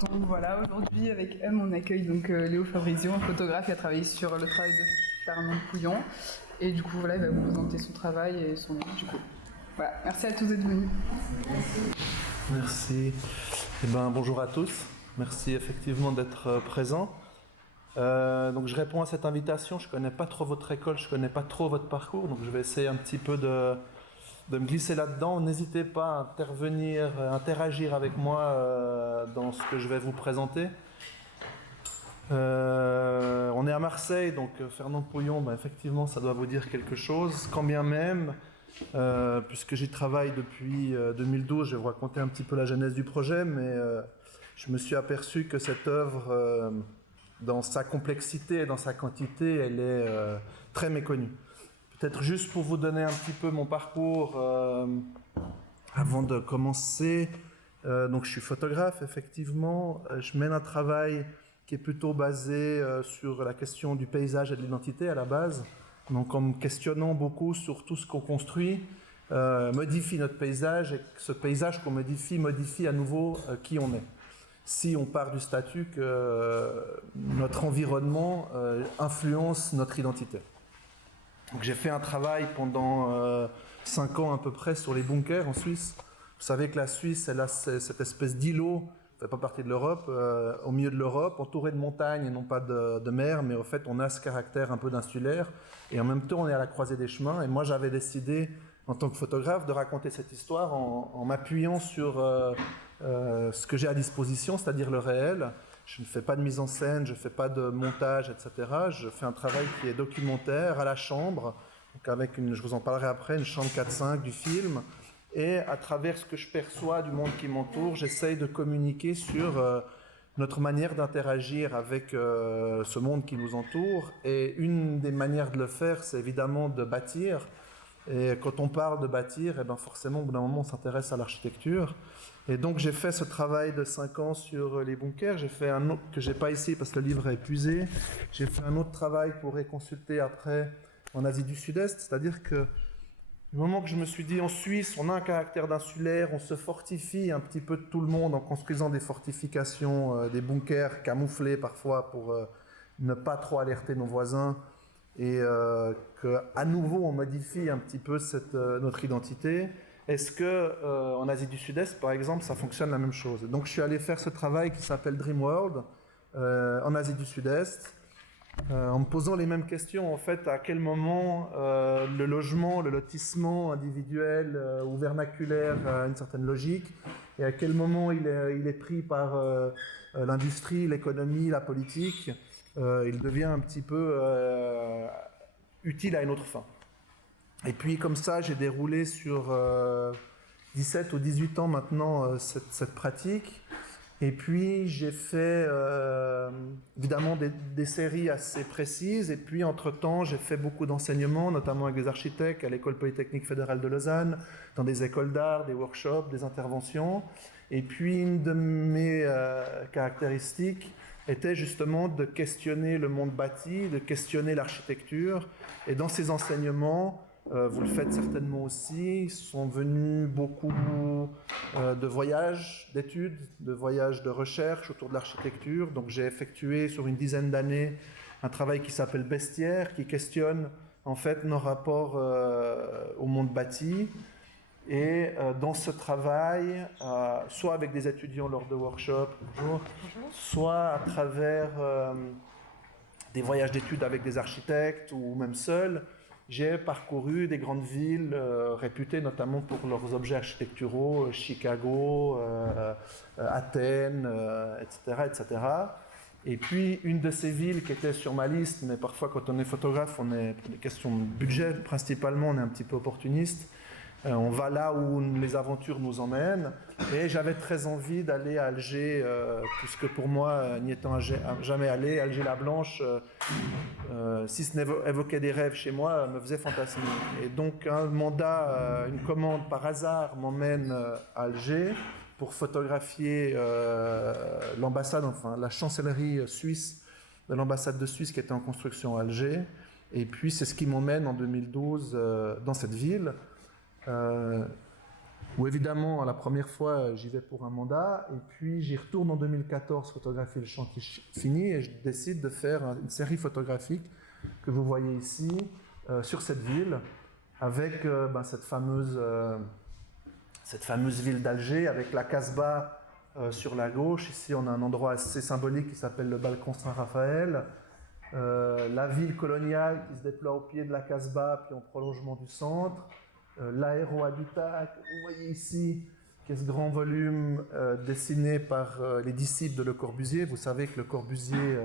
Donc voilà, aujourd'hui avec M, on accueille donc Léo Fabrizio, un photographe qui a travaillé sur le travail de Fernand Pouillon. Et du coup, voilà, il va vous présenter son travail et son livre, du coup. Voilà, merci à tous d'être venus. Merci. Bonjour à tous. Merci effectivement d'être présents. Donc je réponds à cette invitation. Je connais pas trop votre école, je connais pas trop votre parcours, donc je vais essayer un petit peu de me glisser là-dedans. N'hésitez pas à intervenir, à interagir avec moi dans ce que je vais vous présenter. On est à Marseille, donc Fernand Pouillon, effectivement, ça doit vous dire quelque chose. Quand bien même, puisque j'y travaille depuis 2012, je vais vous raconter un petit peu la genèse du projet, mais je me suis aperçu que cette œuvre, dans sa complexité et dans sa quantité, elle est très méconnue. Peut-être juste pour vous donner un petit peu mon parcours avant de commencer. Donc je suis photographe, effectivement. Je mène un travail qui est plutôt basé sur la question du paysage et de l'identité à la base. Donc en me questionnant beaucoup sur tout ce qu'on construit, modifie notre paysage, et que ce paysage qu'on modifie à nouveau qui on est. Si on part du statut que notre environnement influence notre identité. Donc j'ai fait un travail pendant 5 ans à peu près sur les bunkers en Suisse. Vous savez que la Suisse, elle a cette espèce d'îlot, ça fait pas partie de l'Europe, au milieu de l'Europe, entouré de montagnes et non pas de mer, mais au fait on a ce caractère un peu d'insulaire, et en même temps on est à la croisée des chemins, et moi j'avais décidé, en tant que photographe, de raconter cette histoire en m'appuyant sur ce que j'ai à disposition, c'est-à-dire le réel. Je ne fais pas de mise en scène, je ne fais pas de montage, etc. Je fais un travail qui est documentaire, à la chambre, donc avec je vous en parlerai après, une chambre 4/5 du film. Et à travers ce que je perçois du monde qui m'entoure, j'essaye de communiquer sur notre manière d'interagir avec ce monde qui nous entoure. Et une des manières de le faire, c'est évidemment de bâtir. Et quand on parle de bâtir, forcément, au bout d'un moment, on s'intéresse à l'architecture. Et donc, j'ai fait ce travail de 5 ans sur les bunkers. J'ai fait un autre que j'ai pas ici parce que le livre est épuisé. J'ai fait un autre travail pour consulter après en Asie du Sud-Est. C'est-à-dire que du moment que je me suis dit, en Suisse, on a un caractère d'insulaire, on se fortifie un petit peu de tout le monde en construisant des fortifications, des bunkers camouflés parfois pour ne pas trop alerter nos voisins, et qu'à nouveau on modifie un petit peu notre identité. Est-ce que en Asie du Sud-Est, par exemple, ça fonctionne la même chose? Donc je suis allé faire ce travail qui s'appelle Dream World en Asie du Sud-Est, en me posant les mêmes questions, en fait, à quel moment le logement, le lotissement individuel ou vernaculaire a une certaine logique, et à quel moment il est pris par l'industrie, l'économie, la politique, il devient un petit peu utile à une autre fin. Et puis comme ça, j'ai déroulé sur 17 ou 18 ans maintenant cette pratique. Et puis j'ai fait évidemment des séries assez précises, et puis entre-temps j'ai fait beaucoup d'enseignements, notamment avec des architectes à l'École Polytechnique Fédérale de Lausanne, dans des écoles d'art, des workshops, des interventions. Et puis une de mes caractéristiques était justement de questionner le monde bâti, de questionner l'architecture. Et dans ces enseignements, vous le faites certainement aussi, sont venus beaucoup de voyages d'études, de voyages de recherche autour de l'architecture. Donc j'ai effectué sur une dizaine d'années un travail qui s'appelle Bestiaire, qui questionne en fait nos rapports au monde bâti. Et dans ce travail, soit avec des étudiants lors de workshops, soit à travers des voyages d'études avec des architectes ou même seul, j'ai parcouru des grandes villes réputées notamment pour leurs objets architecturaux, Chicago, Athènes, etc., etc. Et puis une de ces villes qui était sur ma liste, mais parfois quand on est photographe, on est pour des questions de budget principalement, on est un petit peu opportuniste. On va là où les aventures nous emmènent, et j'avais très envie d'aller à Alger, puisque pour moi, n'y étant jamais allé, Alger-la-Blanche, si ce n'est évoquer des rêves chez moi, me faisait fantasmer. Et donc un mandat, une commande par hasard m'emmène à Alger pour photographier l'ambassade, enfin la chancellerie suisse, de l'ambassade de Suisse qui était en construction à Alger. Et puis c'est ce qui m'emmène en 2012 dans cette ville. où évidemment, la première fois, j'y vais pour un mandat, et puis j'y retourne en 2014 photographier le chantier fini, et je décide de faire une série photographique que vous voyez ici, sur cette ville, avec cette fameuse ville d'Alger, avec la Casbah sur la gauche. Ici, on a un endroit assez symbolique qui s'appelle le balcon Saint-Raphaël. La ville coloniale qui se déploie au pied de la Casbah, puis en prolongement du centre. L'aérohabitat, vous voyez ici, qui est ce grand volume dessiné par les disciples de Le Corbusier. Vous savez que Le Corbusier,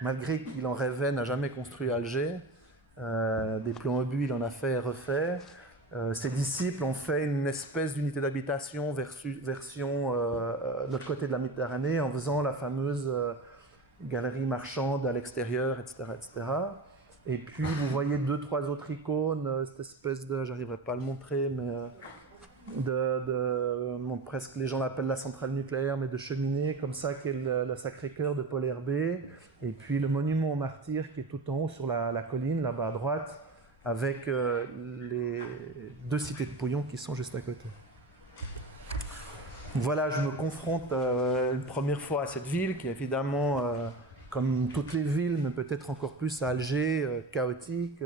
malgré qu'il en rêvait, n'a jamais construit Alger. Des plans obus, il en a fait et refait. Ses disciples ont fait une espèce d'unité d'habitation version de l'autre côté de la Méditerranée, en faisant la fameuse galerie marchande à l'extérieur, etc., etc. Et puis vous voyez 2-3 autres icônes, cette espèce de, j'arriverai pas à le montrer, mais presque les gens l'appellent la centrale nucléaire, mais de cheminée, comme ça, qui est le Sacré-Cœur de Paul Herbet. Et puis le monument aux martyrs qui est tout en haut sur la colline, là-bas à droite, avec les 2 cités de Pouillon qui sont juste à côté. Voilà, je me confronte une première fois à cette ville qui est évidemment, comme toutes les villes, mais peut-être encore plus à Alger, chaotique,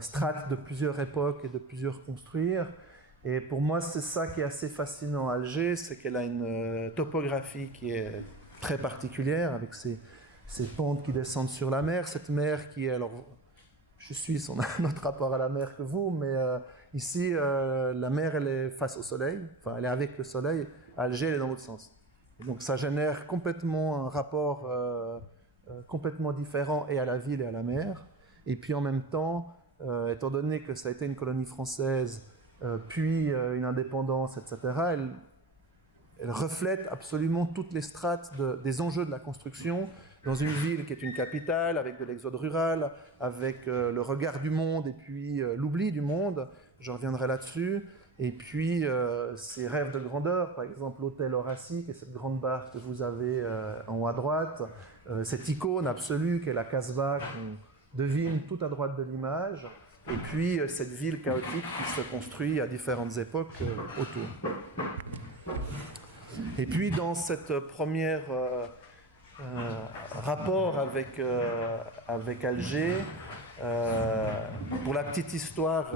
strate de plusieurs époques et de plusieurs construire. Et pour moi, c'est ça qui est assez fascinant à Alger, c'est qu'elle a une topographie qui est très particulière, avec ces pentes qui descendent sur la mer. Cette mer qui est, alors, je suis suisse, on a un autre rapport à la mer que vous, mais ici, la mer, elle est face au soleil, enfin, elle est avec le soleil. À Alger, elle est dans l'autre sens. Et donc, ça génère complètement un rapport complètement différent et à la ville et à la mer. Et puis, en même temps, étant donné que ça a été une colonie française, puis une indépendance, etc., elle reflète absolument toutes les strates des enjeux de la construction dans une ville qui est une capitale, avec de l'exode rural, avec le regard du monde et puis l'oubli du monde, je reviendrai là-dessus, et puis ces rêves de grandeur, par exemple l'hôtel Horaci, qui est cette grande barre que vous avez en haut à droite, cette icône absolue qui est la Casbah, qu'on devine tout à droite de l'image, et puis cette ville chaotique qui se construit à différentes époques autour. Et puis dans cette première rapport avec Alger, pour la petite histoire,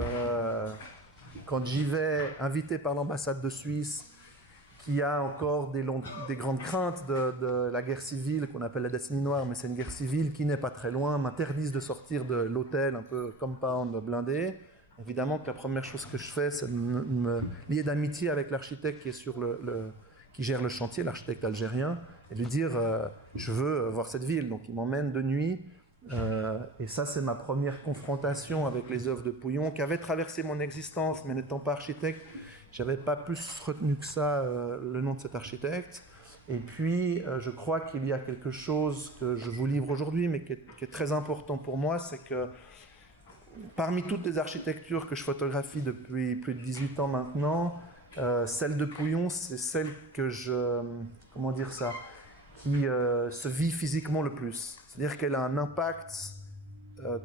quand j'y vais, invité par l'ambassade de Suisse, qui a encore des grandes craintes de la guerre civile qu'on appelle la décennie noire, mais c'est une guerre civile qui n'est pas très loin, m'interdisent de sortir de l'hôtel un peu compound blindé. Évidemment que la première chose que je fais, c'est de me lier d'amitié avec l'architecte qui est qui gère le chantier, l'architecte algérien, et lui dire je veux voir cette ville. Donc il m'emmène de nuit, et ça c'est ma première confrontation avec les œuvres de Pouillon, qui avaient traversé mon existence, mais n'étant pas architecte, j'avais pas plus retenu que ça le nom de cet architecte. Et puis je crois qu'il y a quelque chose que je vous livre aujourd'hui, mais qui est très important pour moi, c'est que parmi toutes les architectures que je photographie depuis plus de 18 ans maintenant, celle de Pouillon, c'est celle que qui se vit physiquement le plus. C'est-à-dire qu'elle a un impact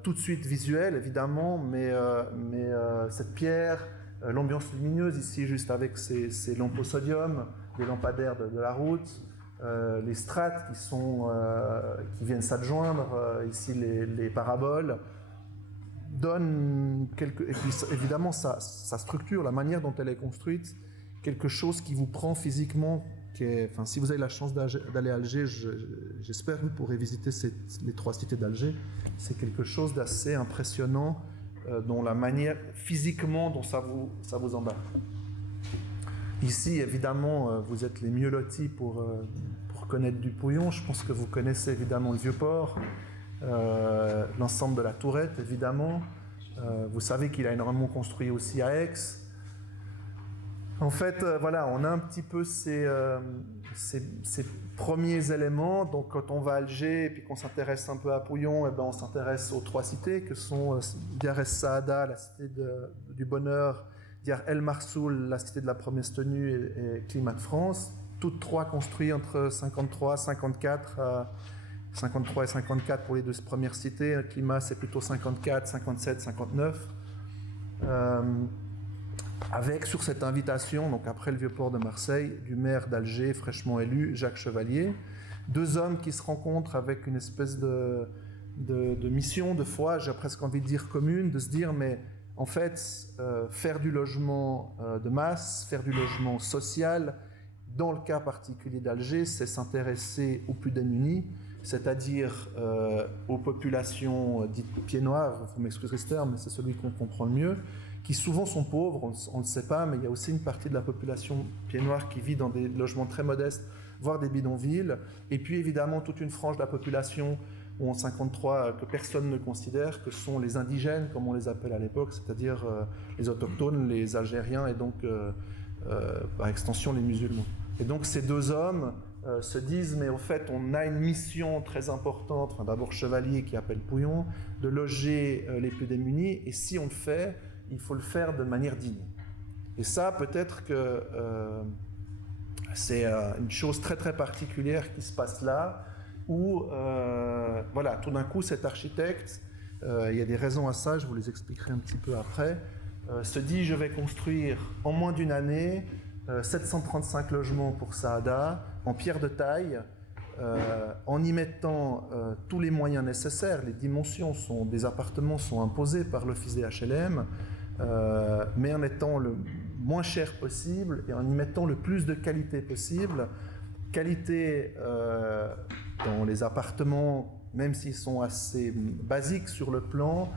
tout de suite visuel, évidemment, mais cette pierre, l'ambiance lumineuse ici, juste avec ces lampes au sodium, les lampadaires de la route, les strates qui viennent s'adjoindre, ici les paraboles, donne et puis évidemment sa structure, la manière dont elle est construite, quelque chose qui vous prend physiquement, si vous avez la chance d'aller à Alger, j'espère que vous pourrez visiter les 3 cités d'Alger. C'est quelque chose d'assez impressionnant, dont la manière physiquement dont ça vous embarque. Ici, évidemment, vous êtes les mieux lotis pour connaître du Pouillon. Je pense que vous connaissez évidemment le Vieux-Port, l'ensemble de la Tourette, évidemment. Vous savez qu'il a énormément construit aussi à Aix. En fait, voilà, on a un petit peu ces premiers éléments. Donc, quand on va à Alger et puis qu'on s'intéresse un peu à Pouillon, on s'intéresse aux 3 cités que sont Diar es-Saada, la cité du bonheur, Diar El Marsoul, la cité de la promesse tenue, et Climat de France. Toutes 3 construites entre 53 et 54 pour les 2 premières cités. Le climat, c'est plutôt 54, 57, 59. avec sur cette invitation, donc après le Vieux-Port de Marseille, du maire d'Alger fraîchement élu, Jacques Chevalier, 2 hommes qui se rencontrent avec une espèce de mission, de foi, j'ai presque envie de dire commune, de se dire mais en fait faire du logement de masse, faire du logement social, dans le cas particulier d'Alger, c'est s'intéresser aux plus démunis, c'est-à-dire aux populations dites pieds noirs, vous m'excuserez ce terme, mais c'est celui qu'on comprend le mieux, qui souvent sont pauvres, on ne le sait pas, mais il y a aussi une partie de la population pieds noirs qui vit dans des logements très modestes, voire des bidonvilles, et puis évidemment toute une frange de la population en 53 que personne ne considère, que sont les indigènes, comme on les appelle à l'époque, c'est-à-dire les autochtones, les Algériens, et donc par extension les musulmans. Et donc ces 2 hommes se disent, mais au fait on a une mission très importante, enfin, d'abord Chevalier qui appelle Pouillon, de loger les plus démunis, et si on le fait, il faut le faire de manière digne. Et ça, peut-être que c'est une chose très très particulière qui se passe là, où voilà, tout d'un coup cet architecte, il y a des raisons à ça, je vous les expliquerai un petit peu après, se dit je vais construire en moins d'une année 735 logements pour Saada, en pierre de taille, en y mettant tous les moyens nécessaires. Les dimensions des appartements sont imposées par l'office des HLM, mais en étant le moins cher possible et en y mettant le plus de qualité possible. Qualité dans les appartements, même s'ils sont assez basiques sur le plan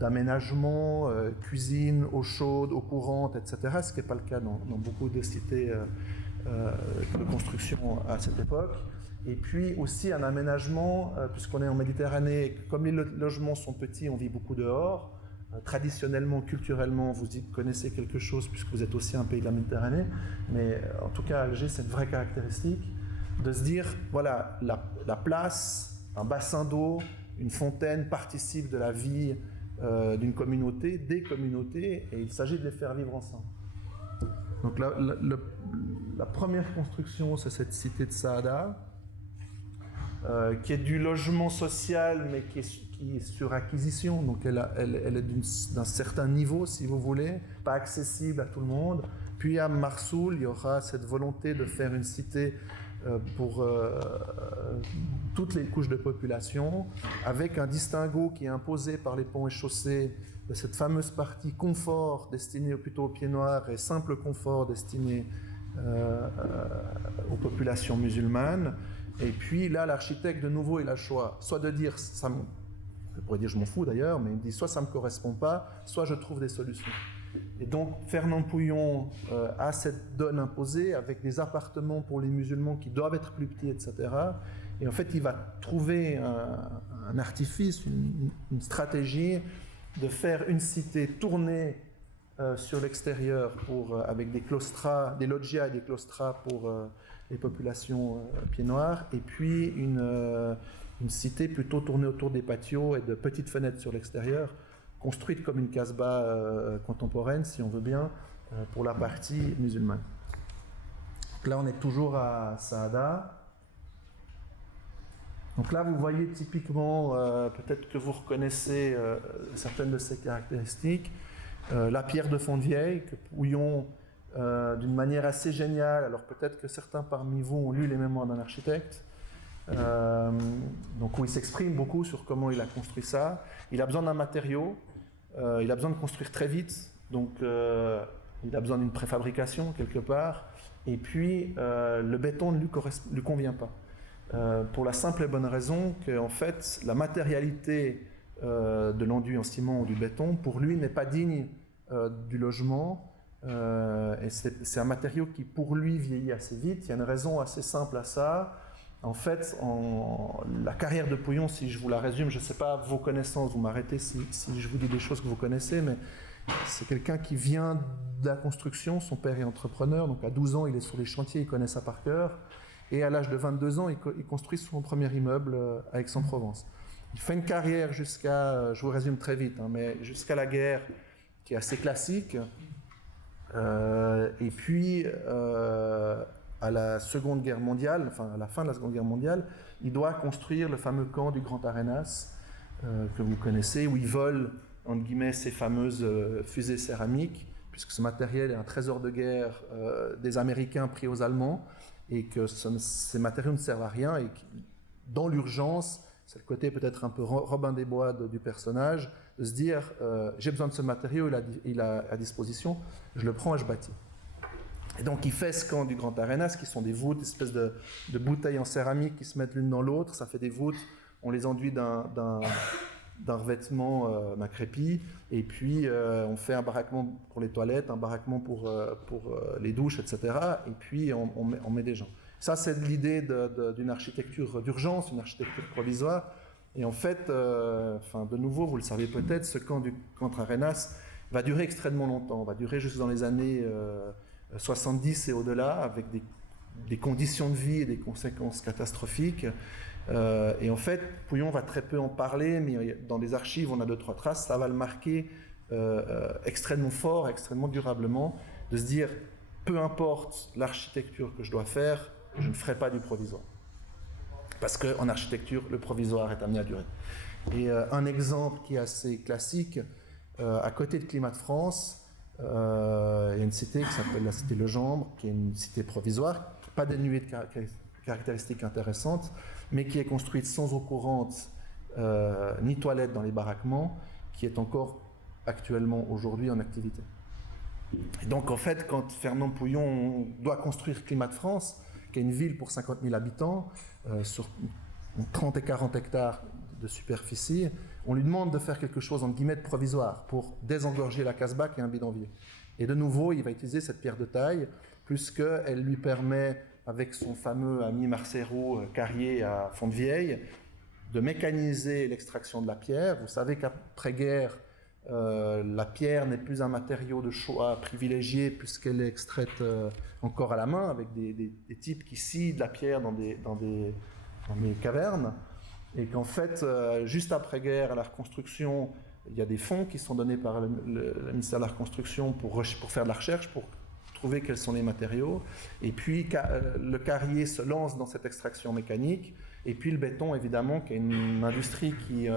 d'aménagement, cuisine, eau chaude, eau courante, etc., ce qui n'est pas le cas dans beaucoup de cités de construction à cette époque. Et puis aussi un aménagement, puisqu'on est en Méditerranée, comme les logements sont petits, on vit beaucoup dehors. Traditionnellement, culturellement, vous y connaissez quelque chose puisque vous êtes aussi un pays de la Méditerranée, mais en tout cas Alger, c'est une vraie caractéristique de se dire, voilà, la place, un bassin d'eau, une fontaine participent de la vie d'une communauté, des communautés, et il s'agit de les faire vivre ensemble. Donc la première construction, c'est cette cité de Saada, qui est du logement social, mais qui est sur acquisition, donc elle est d'un certain niveau, si vous voulez, pas accessible à tout le monde. Puis à Marsoul, il y aura cette volonté de faire une cité pour toutes les couches de population, avec un distinguo qui est imposé par les ponts et chaussées de cette fameuse partie confort destinée plutôt aux pieds noirs et simple confort destiné aux populations musulmanes. Et puis là, l'architecte, de nouveau, il a le choix, soit de dire, je pourrais dire je m'en fous d'ailleurs, mais il dit soit ça ne me correspond pas, soit je trouve des solutions. Et donc Fernand Pouillon a cette donne imposée avec des appartements pour les musulmans qui doivent être plus petits, etc. Et en fait, il va trouver un artifice, une stratégie de faire une cité tournée sur l'extérieur avec des claustras, des loggias et des claustras pour les populations pieds noirs, et puis une cité plutôt tournée autour des patios et de petites fenêtres sur l'extérieur, construite comme une casbah contemporaine, si on veut bien, pour la partie musulmane. Donc là, on est toujours à Saada. Donc là, vous voyez typiquement, peut-être que vous reconnaissez certaines de ces caractéristiques, la pierre de Fontvieille, que Pouillon, d'une manière assez géniale, alors peut-être que certains parmi vous ont lu les mémoires d'un architecte, donc où il s'exprime beaucoup sur comment il a construit ça. Il a besoin d'un matériau, il a besoin de construire très vite, donc il a besoin d'une préfabrication quelque part, et puis le béton ne lui convient pas. Pour la simple et bonne raison que en fait, la matérialité de l'enduit en ciment ou du béton, pour lui, n'est pas digne du logement, et c'est un matériau qui, pour lui, vieillit assez vite. Il y a une raison assez simple à ça. En fait, la carrière de Pouillon, si je vous la résume, je ne sais pas vos connaissances, vous m'arrêtez si je vous dis des choses que vous connaissez, mais c'est quelqu'un qui vient de la construction, son père est entrepreneur, donc à 12 ans, il est sur les chantiers, il connaît ça par cœur, et à l'âge de 22 ans, il construit son premier immeuble à Aix-en-Provence. Il fait une carrière jusqu'à, je vous résume très vite, mais jusqu'à la guerre, qui est assez classique, et puis à la Seconde Guerre mondiale, enfin à la fin de la Seconde Guerre mondiale, il doit construire le fameux camp du Grand Arenas, que vous connaissez, où il vole, entre guillemets, ces fameuses fusées céramiques, puisque ce matériel est un trésor de guerre des Américains pris aux Allemands, et que ces matériaux ne servent à rien, et que dans l'urgence, c'est le côté peut-être un peu Robin des Bois du personnage, de se dire j'ai besoin de ce matériau, il a à disposition, je le prends et je bâtis. Et donc il fait ce camp du Grand Arenas, qui sont des voûtes, des espèces de bouteilles en céramique qui se mettent l'une dans l'autre, ça fait des voûtes, on les enduit d'un revêtement, d'un crépi, et puis on fait un baraquement pour les toilettes, un baraquement pour les douches, etc. Et puis on met des gens. Ça, c'est l'idée d'une architecture d'urgence, une architecture provisoire. Et en fait, de nouveau, vous le savez peut-être, ce camp du Grand Arenas va durer extrêmement longtemps, va durer jusque dans les années 70 et au-delà, avec des conditions de vie et des conséquences catastrophiques. Et en fait, Pouillon va très peu en parler, mais dans les archives, on a 2-3 traces, ça va le marquer extrêmement fort, extrêmement durablement, de se dire, peu importe l'architecture que je dois faire, je ne ferai pas du provisoire. Parce qu'en architecture, le provisoire est amené à durer. Et un exemple qui est assez classique, à côté de Climat de France, il y a une cité qui s'appelle la cité Legendre, qui est une cité provisoire, pas dénuée de caractéristiques intéressantes, mais qui est construite sans eau courante, ni toilette dans les baraquements, qui est encore actuellement aujourd'hui en activité. Et donc en fait, quand Fernand Pouillon doit construire Climat de France, qui est une ville pour 50 000 habitants, sur 30 et 40 hectares de superficie, on lui demande de faire quelque chose, entre guillemets, de provisoire, pour désengorger la Casbah et un bidonville. Et de nouveau, il va utiliser cette pierre de taille, puisqu'elle lui permet, avec son fameux ami Marcero Carrier à Fontvieille, de mécaniser l'extraction de la pierre. Vous savez qu'après-guerre, la pierre n'est plus un matériau de choix privilégié, puisqu'elle est extraite encore à la main, avec des types qui scient de la pierre dans des cavernes. Et qu'en fait, juste après-guerre, à la reconstruction, il y a des fonds qui sont donnés par le ministère de la Reconstruction pour faire de la recherche, pour trouver quels sont les matériaux. Et puis, le Carrier se lance dans cette extraction mécanique. Et puis, le béton, évidemment, qui est une industrie qui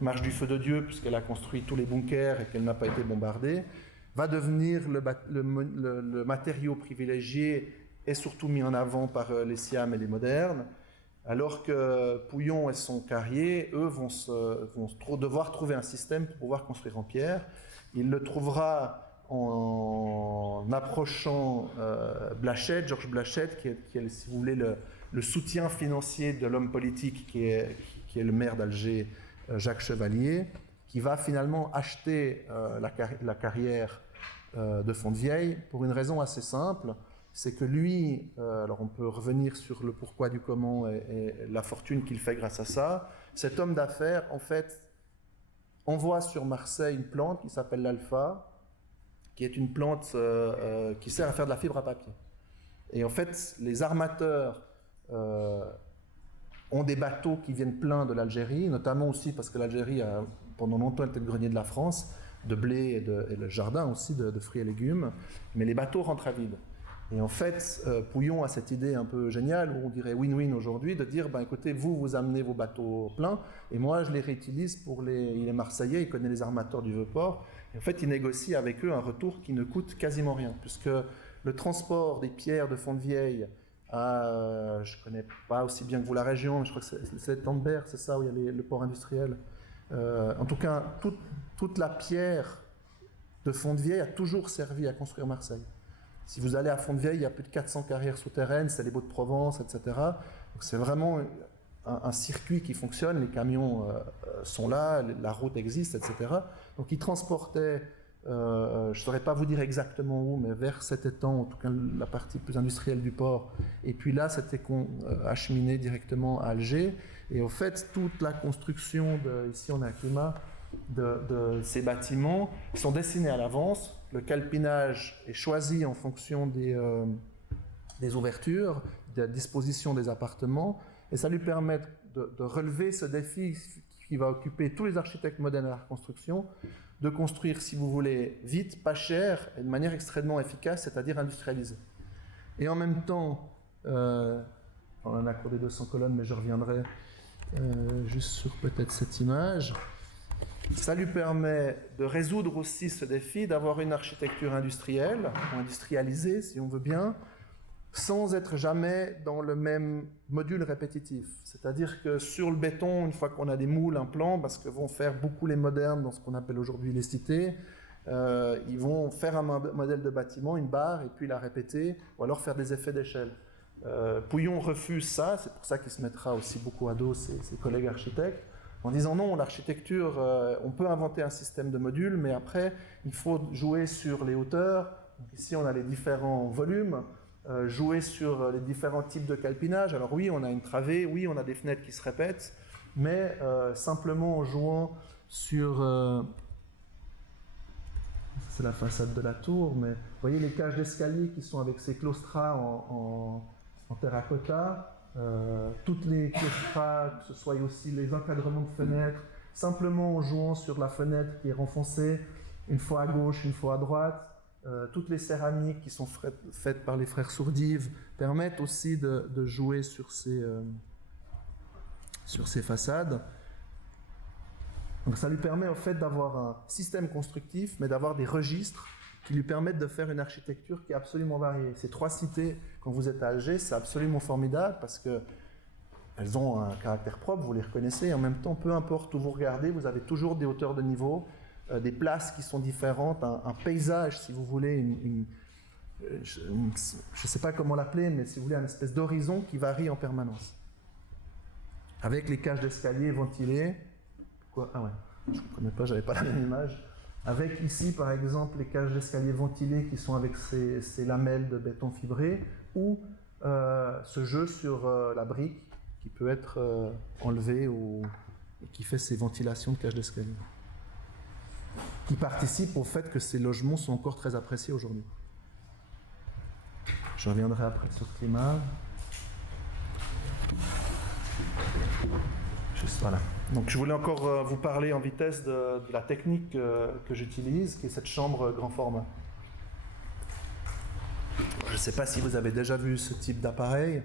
marche du feu de Dieu, puisqu'elle a construit tous les bunkers et qu'elle n'a pas été bombardée, va devenir le matériau privilégié et surtout mis en avant par les Siam et les modernes. Alors que Pouillon et son Carrier, eux, vont devoir trouver un système pour pouvoir construire en pierre. Il le trouvera en approchant Blachette, Georges Blachette, qui est, si vous voulez, le soutien financier de l'homme politique qui est le maire d'Alger, Jacques Chevalier, qui va finalement acheter la carrière de Fontvieille pour une raison assez simple. C'est que lui, alors on peut revenir sur le pourquoi du comment et la fortune qu'il fait grâce à ça, cet homme d'affaires, en fait, envoie sur Marseille une plante qui s'appelle l'alpha, qui est une plante qui sert à faire de la fibre à papier. Et en fait, les armateurs ont des bateaux qui viennent pleins de l'Algérie, notamment aussi parce que l'Algérie a pendant longtemps été le grenier de la France, de blé et le jardin aussi de fruits et légumes, mais les bateaux rentrent à vide. Et en fait, Pouillon a cette idée un peu géniale, où on dirait win-win aujourd'hui, de dire, écoutez, vous amenez vos bateaux pleins, et moi je les réutilise il est Marseillais, il connaît les armateurs du Vieux-Port, et en fait il négocie avec eux un retour qui ne coûte quasiment rien, puisque le transport des pierres de Fontvieille à, je ne connais pas aussi bien que vous la région, mais je crois que c'est Tandberg, c'est ça, où il y a le port industriel. En tout cas, toute la pierre de Fontvieille a toujours servi à construire Marseille. Si vous allez à Fontvieille, il y a plus de 400 carrières souterraines, c'est les Baux-de-Provence, etc. Donc c'est vraiment un circuit qui fonctionne, les camions sont là, la route existe, etc. Donc ils transportaient, je ne saurais pas vous dire exactement où, mais vers cet étang, en tout cas la partie plus industrielle du port. Et puis là, c'était acheminé directement à Alger. Et au fait, toute la construction, ici on a un climat, de ces bâtiments sont dessinés à l'avance. Le calpinage est choisi en fonction des ouvertures, de la disposition des appartements, et ça lui permet de relever ce défi qui va occuper tous les architectes modernes de la reconstruction, de construire, si vous voulez, vite, pas cher, et de manière extrêmement efficace, c'est-à-dire industrialisée. Et en même temps, on en a cours des 200 colonnes, mais je reviendrai juste sur peut-être cette image. Ça lui permet de résoudre aussi ce défi d'avoir une architecture industrielle, ou industrialisée si on veut bien, sans être jamais dans le même module répétitif. C'est-à-dire que sur le béton, une fois qu'on a des moules, un plan, parce que vont faire beaucoup les modernes dans ce qu'on appelle aujourd'hui les cités, ils vont faire un modèle de bâtiment, une barre, et puis la répéter, ou alors faire des effets d'échelle. Pouillon refuse ça, c'est pour ça qu'il se mettra aussi beaucoup à dos ses collègues architectes, en disant non, l'architecture, on peut inventer un système de modules, mais après, il faut jouer sur les hauteurs. Donc ici, on a les différents volumes, jouer sur les différents types de calpinage. Alors oui, on a une travée, oui, on a des fenêtres qui se répètent, mais simplement en jouant sur... c'est la façade de la tour, mais vous voyez les cages d'escalier qui sont avec ces claustras en terracotta, toutes les claustras, que ce soit aussi les encadrements de fenêtres, simplement en jouant sur la fenêtre qui est renfoncée, une fois à gauche, une fois à droite. Toutes les céramiques qui sont faites par les frères Sourdive permettent aussi de jouer sur ces façades. Donc ça lui permet en fait d'avoir un système constructif, mais d'avoir des registres qui lui permettent de faire une architecture qui est absolument variée. Ces 3 cités, quand vous êtes à Alger, c'est absolument formidable parce qu'elles ont un caractère propre, vous les reconnaissez, et en même temps, peu importe où vous regardez, vous avez toujours des hauteurs de niveau, des places qui sont différentes, un paysage, si vous voulez, je ne sais pas comment l'appeler, mais si vous voulez, une espèce d'horizon qui varie en permanence. Avec les cages d'escalier ventilées. Quoi? Ah ouais, je ne connais pas, j'avais pas la même image. Avec ici, par exemple, les cages d'escalier ventilées qui sont avec ces lamelles de béton fibré, ou ce jeu sur la brique qui peut être enlevée et qui fait ces ventilations de cages d'escalier, qui participent au fait que ces logements sont encore très appréciés aujourd'hui. Je reviendrai après sur le climat. Juste voilà. Donc je voulais encore vous parler en vitesse de la technique que j'utilise, qui est cette chambre grand format. Je ne sais pas si vous avez déjà vu ce type d'appareil.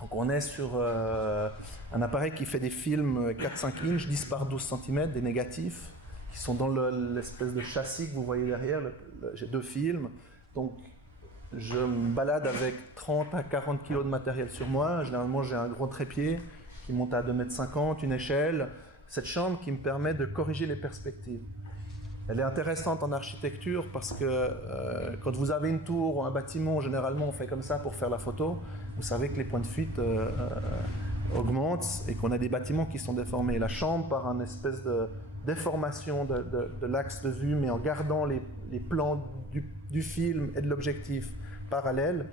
Donc on est sur un appareil qui fait des films 4-5 inches, 10 par 12 cm, des négatifs, qui sont dans l'espèce de châssis que vous voyez derrière. J'ai 2 films. Donc je me balade avec 30 à 40 kg de matériel sur moi. Généralement j'ai un gros trépied qui monte à 2,50 m, une échelle. Cette chambre qui me permet de corriger les perspectives. Elle est intéressante en architecture parce que quand vous avez une tour ou un bâtiment, généralement on fait comme ça pour faire la photo. Vous savez que les points de fuite augmentent et qu'on a des bâtiments qui sont déformés. La chambre, par une espèce de déformation de l'axe de vue, mais en gardant les plans du film et de l'objectif parallèles,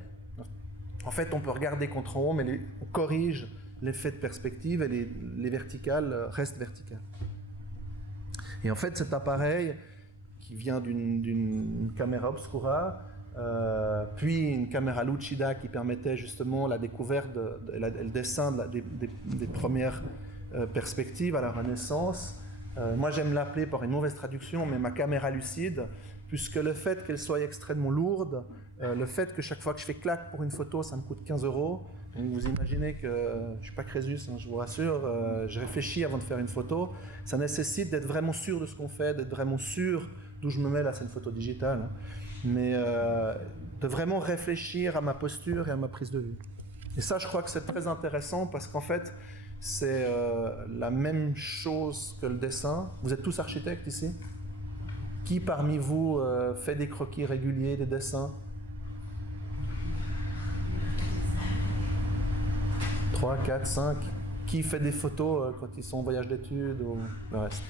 en fait on peut regarder contre en haut, mais on corrige l'effet de perspective et les verticales restent verticales. Et en fait, cet appareil qui vient d'une caméra obscura, puis une caméra Lucida qui permettait justement la découverte, le dessin des premières perspectives à la Renaissance. Moi, j'aime l'appeler par une mauvaise traduction, mais ma caméra lucide, puisque le fait qu'elle soit extrêmement lourde, le fait que chaque fois que je fais clac pour une photo, ça me coûte 15 €. Donc vous imaginez que je ne suis pas Crésus, hein, je vous rassure, je réfléchis avant de faire une photo. Ça nécessite d'être vraiment sûr de ce qu'on fait, d'être vraiment sûr d'où je me mets, là c'est une photo digitale, hein, mais de vraiment réfléchir à ma posture et à ma prise de vue. Et ça, je crois que c'est très intéressant parce qu'en fait, c'est la même chose que le dessin. Vous êtes tous architectes ici? Qui parmi vous fait des croquis réguliers, des dessins? 3, 4, 5, qui fait des photos quand ils sont en voyage d'études ou le reste.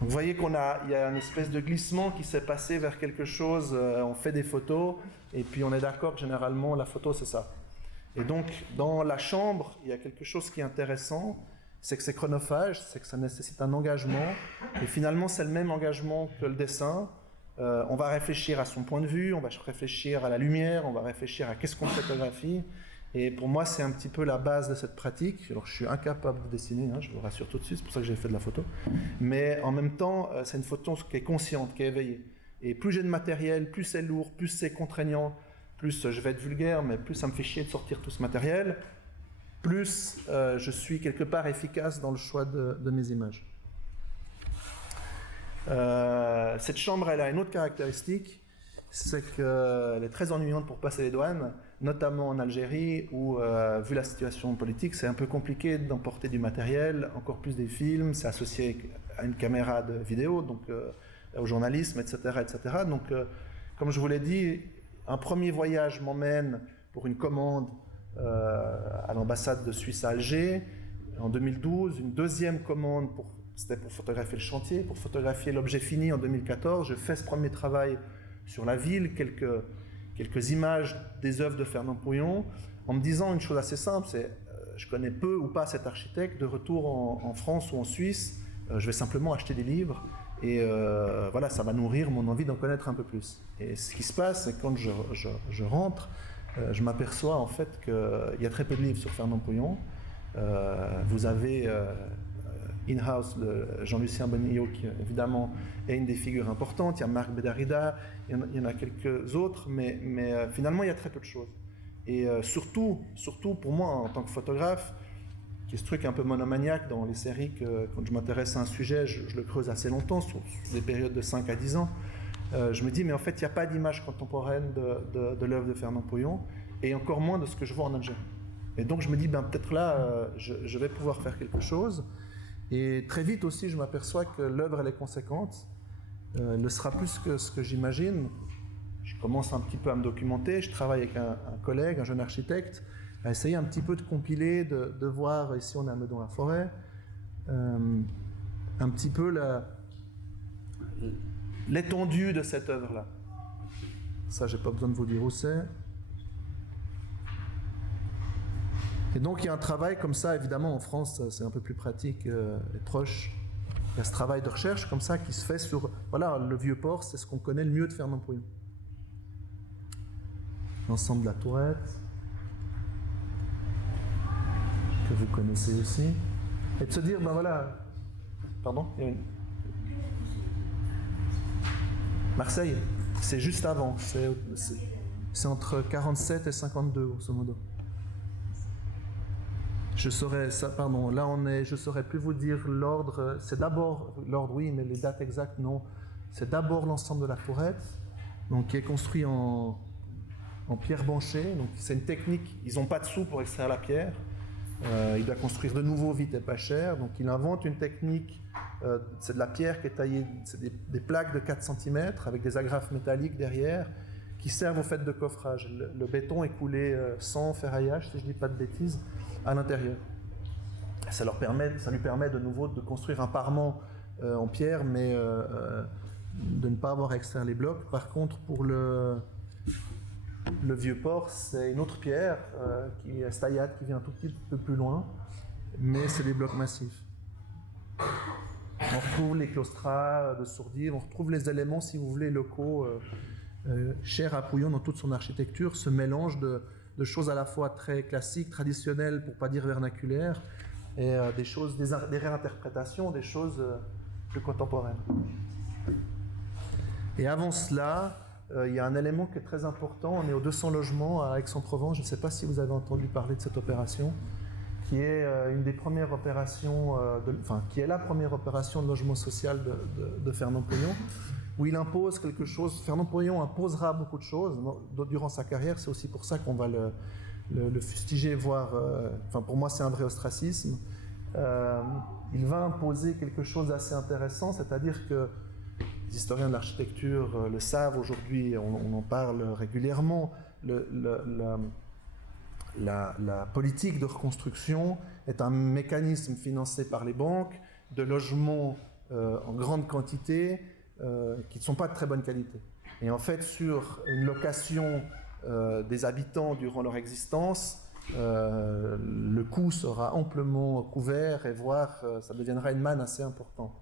Donc vous voyez qu'il y a une espèce de glissement qui s'est passé vers quelque chose, on fait des photos, et puis on est d'accord que généralement la photo c'est ça. Et donc dans la chambre, il y a quelque chose qui est intéressant, c'est que c'est chronophage, c'est que ça nécessite un engagement, et finalement c'est le même engagement que le dessin. On va réfléchir à son point de vue, on va réfléchir à la lumière, on va réfléchir à qu'est-ce qu'on photographie. Et pour moi, c'est un petit peu la base de cette pratique. Alors, je suis incapable de dessiner, hein, je vous rassure tout de suite, c'est pour ça que j'ai fait de la photo. Mais en même temps, c'est une photo qui est consciente, qui est éveillée. Et plus j'ai de matériel, plus c'est lourd, plus c'est contraignant, plus je vais être vulgaire, mais plus ça me fait chier de sortir tout ce matériel, plus je suis quelque part efficace dans le choix de mes images. Cette chambre, elle a une autre caractéristique, c'est qu'elle est très ennuyante pour passer les douanes, notamment en Algérie, où, vu la situation politique, c'est un peu compliqué d'emporter du matériel, encore plus des films, c'est associé à une caméra de vidéo, donc au journalisme, etc. etc. Donc, comme je vous l'ai dit, un premier voyage m'emmène pour une commande à l'ambassade de Suisse à Alger, en 2012, une deuxième commande, c'était pour photographier le chantier, pour photographier l'objet fini en 2014. Je fais ce premier travail sur la ville, quelques images des œuvres de Fernand Pouillon, en me disant une chose assez simple, c'est je connais peu ou pas cet architecte, de retour en France ou en Suisse, je vais simplement acheter des livres, et voilà, ça va nourrir mon envie d'en connaître un peu plus. Et ce qui se passe, c'est que quand je rentre, je m'aperçois en fait qu'il y a très peu de livres sur Fernand Pouillon. Vous avez in-house Jean-Lucien Bonillot, qui évidemment est une des figures importantes, il y a Marc Bedarida, il y en a quelques autres, mais finalement il y a très peu de choses. Et surtout pour moi en tant que photographe, qui est ce truc un peu monomaniaque dans les séries, que quand je m'intéresse à un sujet, je le creuse assez longtemps, sur des périodes de 5 à 10 ans, je me dis mais en fait il n'y a pas d'image contemporaine de l'œuvre de Fernand Pouillon, et encore moins de ce que je vois en Algérie. Et donc je me dis, ben, peut-être là, je vais pouvoir faire quelque chose. Et très vite aussi, je m'aperçois que l'œuvre, elle est conséquente. Elle ne sera plus que ce que j'imagine. Je commence un petit peu à me documenter. Je travaille avec un collègue, un jeune architecte, à essayer un petit peu de compiler, de voir, ici on est à Meudon-la-Forêt, un petit peu l'étendue de cette œuvre-là. Ça, j'ai pas besoin de vous dire où c'est. Et donc il y a un travail comme ça, évidemment en France c'est un peu plus pratique et proche. Il y a ce travail de recherche comme ça qui se fait sur, voilà, le Vieux-Port, c'est ce qu'on connaît le mieux de Fernand Pouillon. L'ensemble de la tourette, que vous connaissez aussi. Et de se dire, ben voilà, pardon, il y a une... Marseille, c'est juste avant, c'est entre 47 et 52 grosso modo. Je saurais plus vous dire l'ordre, c'est d'abord, l'ordre oui, mais les dates exactes non. C'est d'abord l'ensemble de la tourette, donc qui est construit en pierre banchée, donc c'est une technique, ils n'ont pas de sous pour extraire la pierre, il doit construire de nouveau vite et pas cher, donc il invente une technique, c'est de la pierre qui est taillée, c'est des plaques de 4 cm avec des agrafes métalliques derrière, qui servent au fait de coffrage. Le béton est coulé sans ferraillage, si je ne dis pas de bêtises, à l'intérieur. Ça lui permet de nouveau de construire un parement en pierre, mais de ne pas avoir à extraire les blocs. Par contre, pour le Vieux-Port, c'est une autre pierre, qui est Stayat, qui vient un tout petit peu plus loin, mais c'est des blocs massifs. On retrouve les claustras de Sourdive, on retrouve les éléments, si vous voulez, locaux, chers à Pouillon dans toute son architecture, ce mélange de choses à la fois très classiques, traditionnelles, pour ne pas dire vernaculaires, et des réinterprétations, des choses plus contemporaines. Et avant cela, il y a un élément qui est très important. On est aux 200 logements à Aix-en-Provence. Je ne sais pas si vous avez entendu parler de cette opération, qui est une des premières opérations, qui est la première opération de logement social de Fernand Pouillon, où il impose quelque chose. Fernand Pouillon imposera beaucoup de choses durant sa carrière. C'est aussi pour ça qu'on va le fustiger, voire... pour moi, c'est un vrai ostracisme. Il va imposer quelque chose d'assez intéressant, c'est-à-dire que les historiens de l'architecture le savent aujourd'hui, on en parle régulièrement, la politique de reconstruction est un mécanisme financé par les banques de logements en grande quantité qui ne sont pas de très bonne qualité. Et en fait, sur une location des habitants durant leur existence, le coût sera amplement couvert et voire ça deviendra une manne assez importante.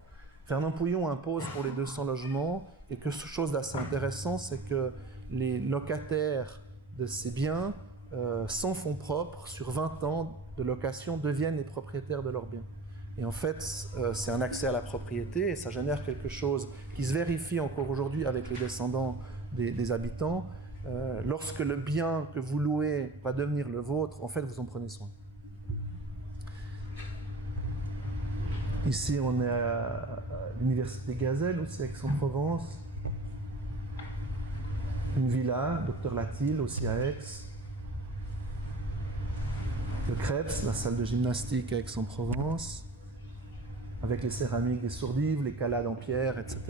Fernand Pouillon impose pour les 200 logements quelque chose d'assez intéressant, c'est que les locataires de ces biens, sans fonds propres, sur 20 ans de location, deviennent les propriétaires de leurs biens. Et en fait, c'est un accès à la propriété et ça génère quelque chose qui se vérifie encore aujourd'hui avec les descendants des habitants. Lorsque le bien que vous louez va devenir le vôtre, en fait, vous en prenez soin. Ici, on est l'université Gazelle aussi, Aix-en-Provence. Une villa, Docteur Latil, aussi à Aix. Le Krebs, la salle de gymnastique à Aix-en-Provence, avec les céramiques des Sourdives, les calades en pierre, etc.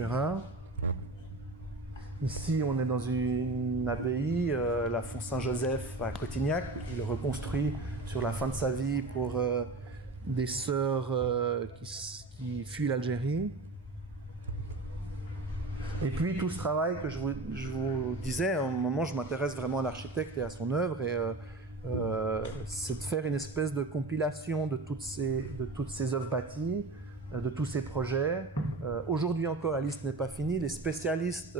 Ici, on est dans une abbaye, la Font Saint-Joseph à Cotignac. Il reconstruit sur la fin de sa vie pour des sœurs qui fuient l'Algérie. Et puis tout ce travail que je vous disais, à un moment je m'intéresse vraiment à l'architecte et à son œuvre, et c'est de faire une espèce de compilation de toutes ces œuvres bâties, de tous ces projets. Aujourd'hui encore, la liste n'est pas finie, les spécialistes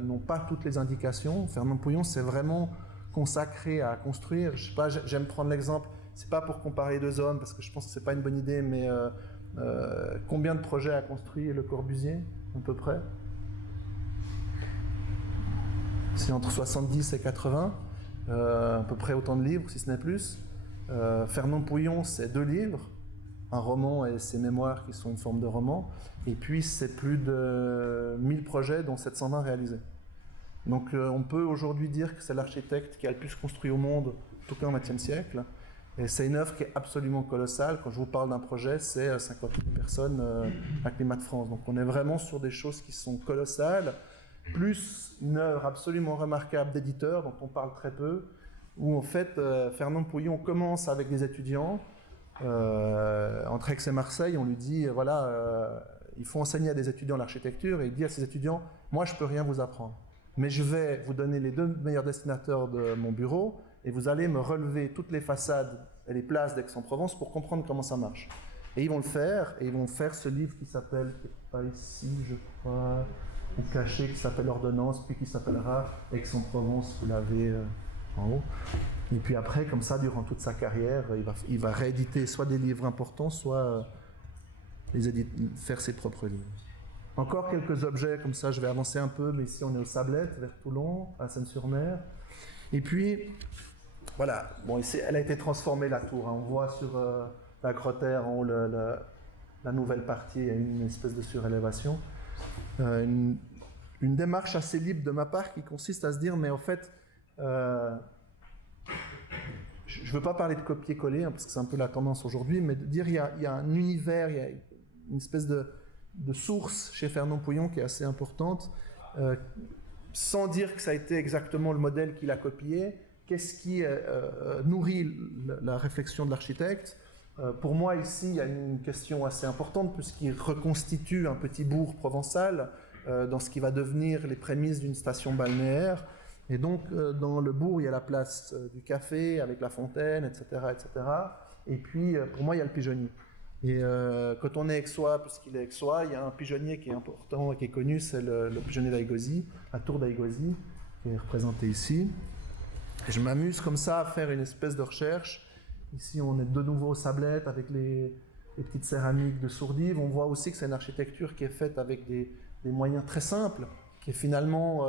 n'ont pas toutes les indications. Fernand Pouillon s'est vraiment consacré à construire. Je sais pas, j'aime prendre l'exemple, c'est pas pour comparer les deux hommes, parce que je pense que c'est pas une bonne idée, mais combien de projets a construit Le Corbusier, à peu près? C'est entre 70 et 80, à peu près autant de livres, si ce n'est plus. Fernand Pouillon, c'est 2 livres, un roman et ses mémoires qui sont une forme de roman, et puis c'est plus de 1000 projets, dont 720 réalisés. Donc on peut aujourd'hui dire que c'est l'architecte qui a le plus construit au monde, en tout cas au XXe siècle, et c'est une œuvre qui est absolument colossale. Quand je vous parle d'un projet, c'est 50 000 personnes à Climat de France. Donc on est vraiment sur des choses qui sont colossales, plus une œuvre absolument remarquable d'éditeur dont on parle très peu, où en fait Fernand Pouillon commence avec des étudiants entre Aix et Marseille. On lui dit voilà, il faut enseigner à des étudiants l'architecture, et il dit à ses étudiants, moi je peux rien vous apprendre, mais je vais vous donner les 2 meilleurs dessinateurs de mon bureau et vous allez me relever toutes les façades et les places d'Aix-en-Provence pour comprendre comment ça marche. Et ils vont le faire, et ils vont faire ce livre qui s'appelle, qui n'est pas ici je crois, ou caché, qui s'appelle Ordonnance, puis qui s'appellera Aix-en-Provence, vous l'avez en haut. Et puis après, comme ça, durant toute sa carrière, il va rééditer soit des livres importants, soit faire ses propres livres. Encore quelques objets, comme ça je vais avancer un peu, mais ici on est aux Sablettes, vers Toulon, à Seine-sur-Mer. Et puis, voilà, bon, ici, elle a été transformée, la tour, hein. On voit sur la grottaire en haut la nouvelle partie, il y a une espèce de surélévation. Une démarche assez libre de ma part qui consiste à se dire, mais en fait, je ne veux pas parler de copier-coller, hein, parce que c'est un peu la tendance aujourd'hui, mais de dire il y a un univers, il y a une espèce de source chez Fernand Pouillon qui est assez importante, sans dire que ça a été exactement le modèle qu'il a copié. Qu'est-ce qui nourrit la réflexion de l'architecte? Pour moi, ici, il y a une question assez importante, puisqu'il reconstitue un petit bourg provençal dans ce qui va devenir les prémices d'une station balnéaire. Et donc, dans le bourg, il y a la place du café, avec la fontaine, etc., etc. Et puis, pour moi, il y a le pigeonnier. Et quand on est aixois, puisqu'il est aixois, il y a un pigeonnier qui est important et qui est connu, c'est le pigeonnier d'Aigosy, la tour d'Aigosy, qui est représenté ici. Et je m'amuse comme ça à faire une espèce de recherche. Ici, on est de nouveau aux Sablettes avec les petites céramiques de Sourdives. On voit aussi que c'est une architecture qui est faite avec des moyens très simples, qui est finalement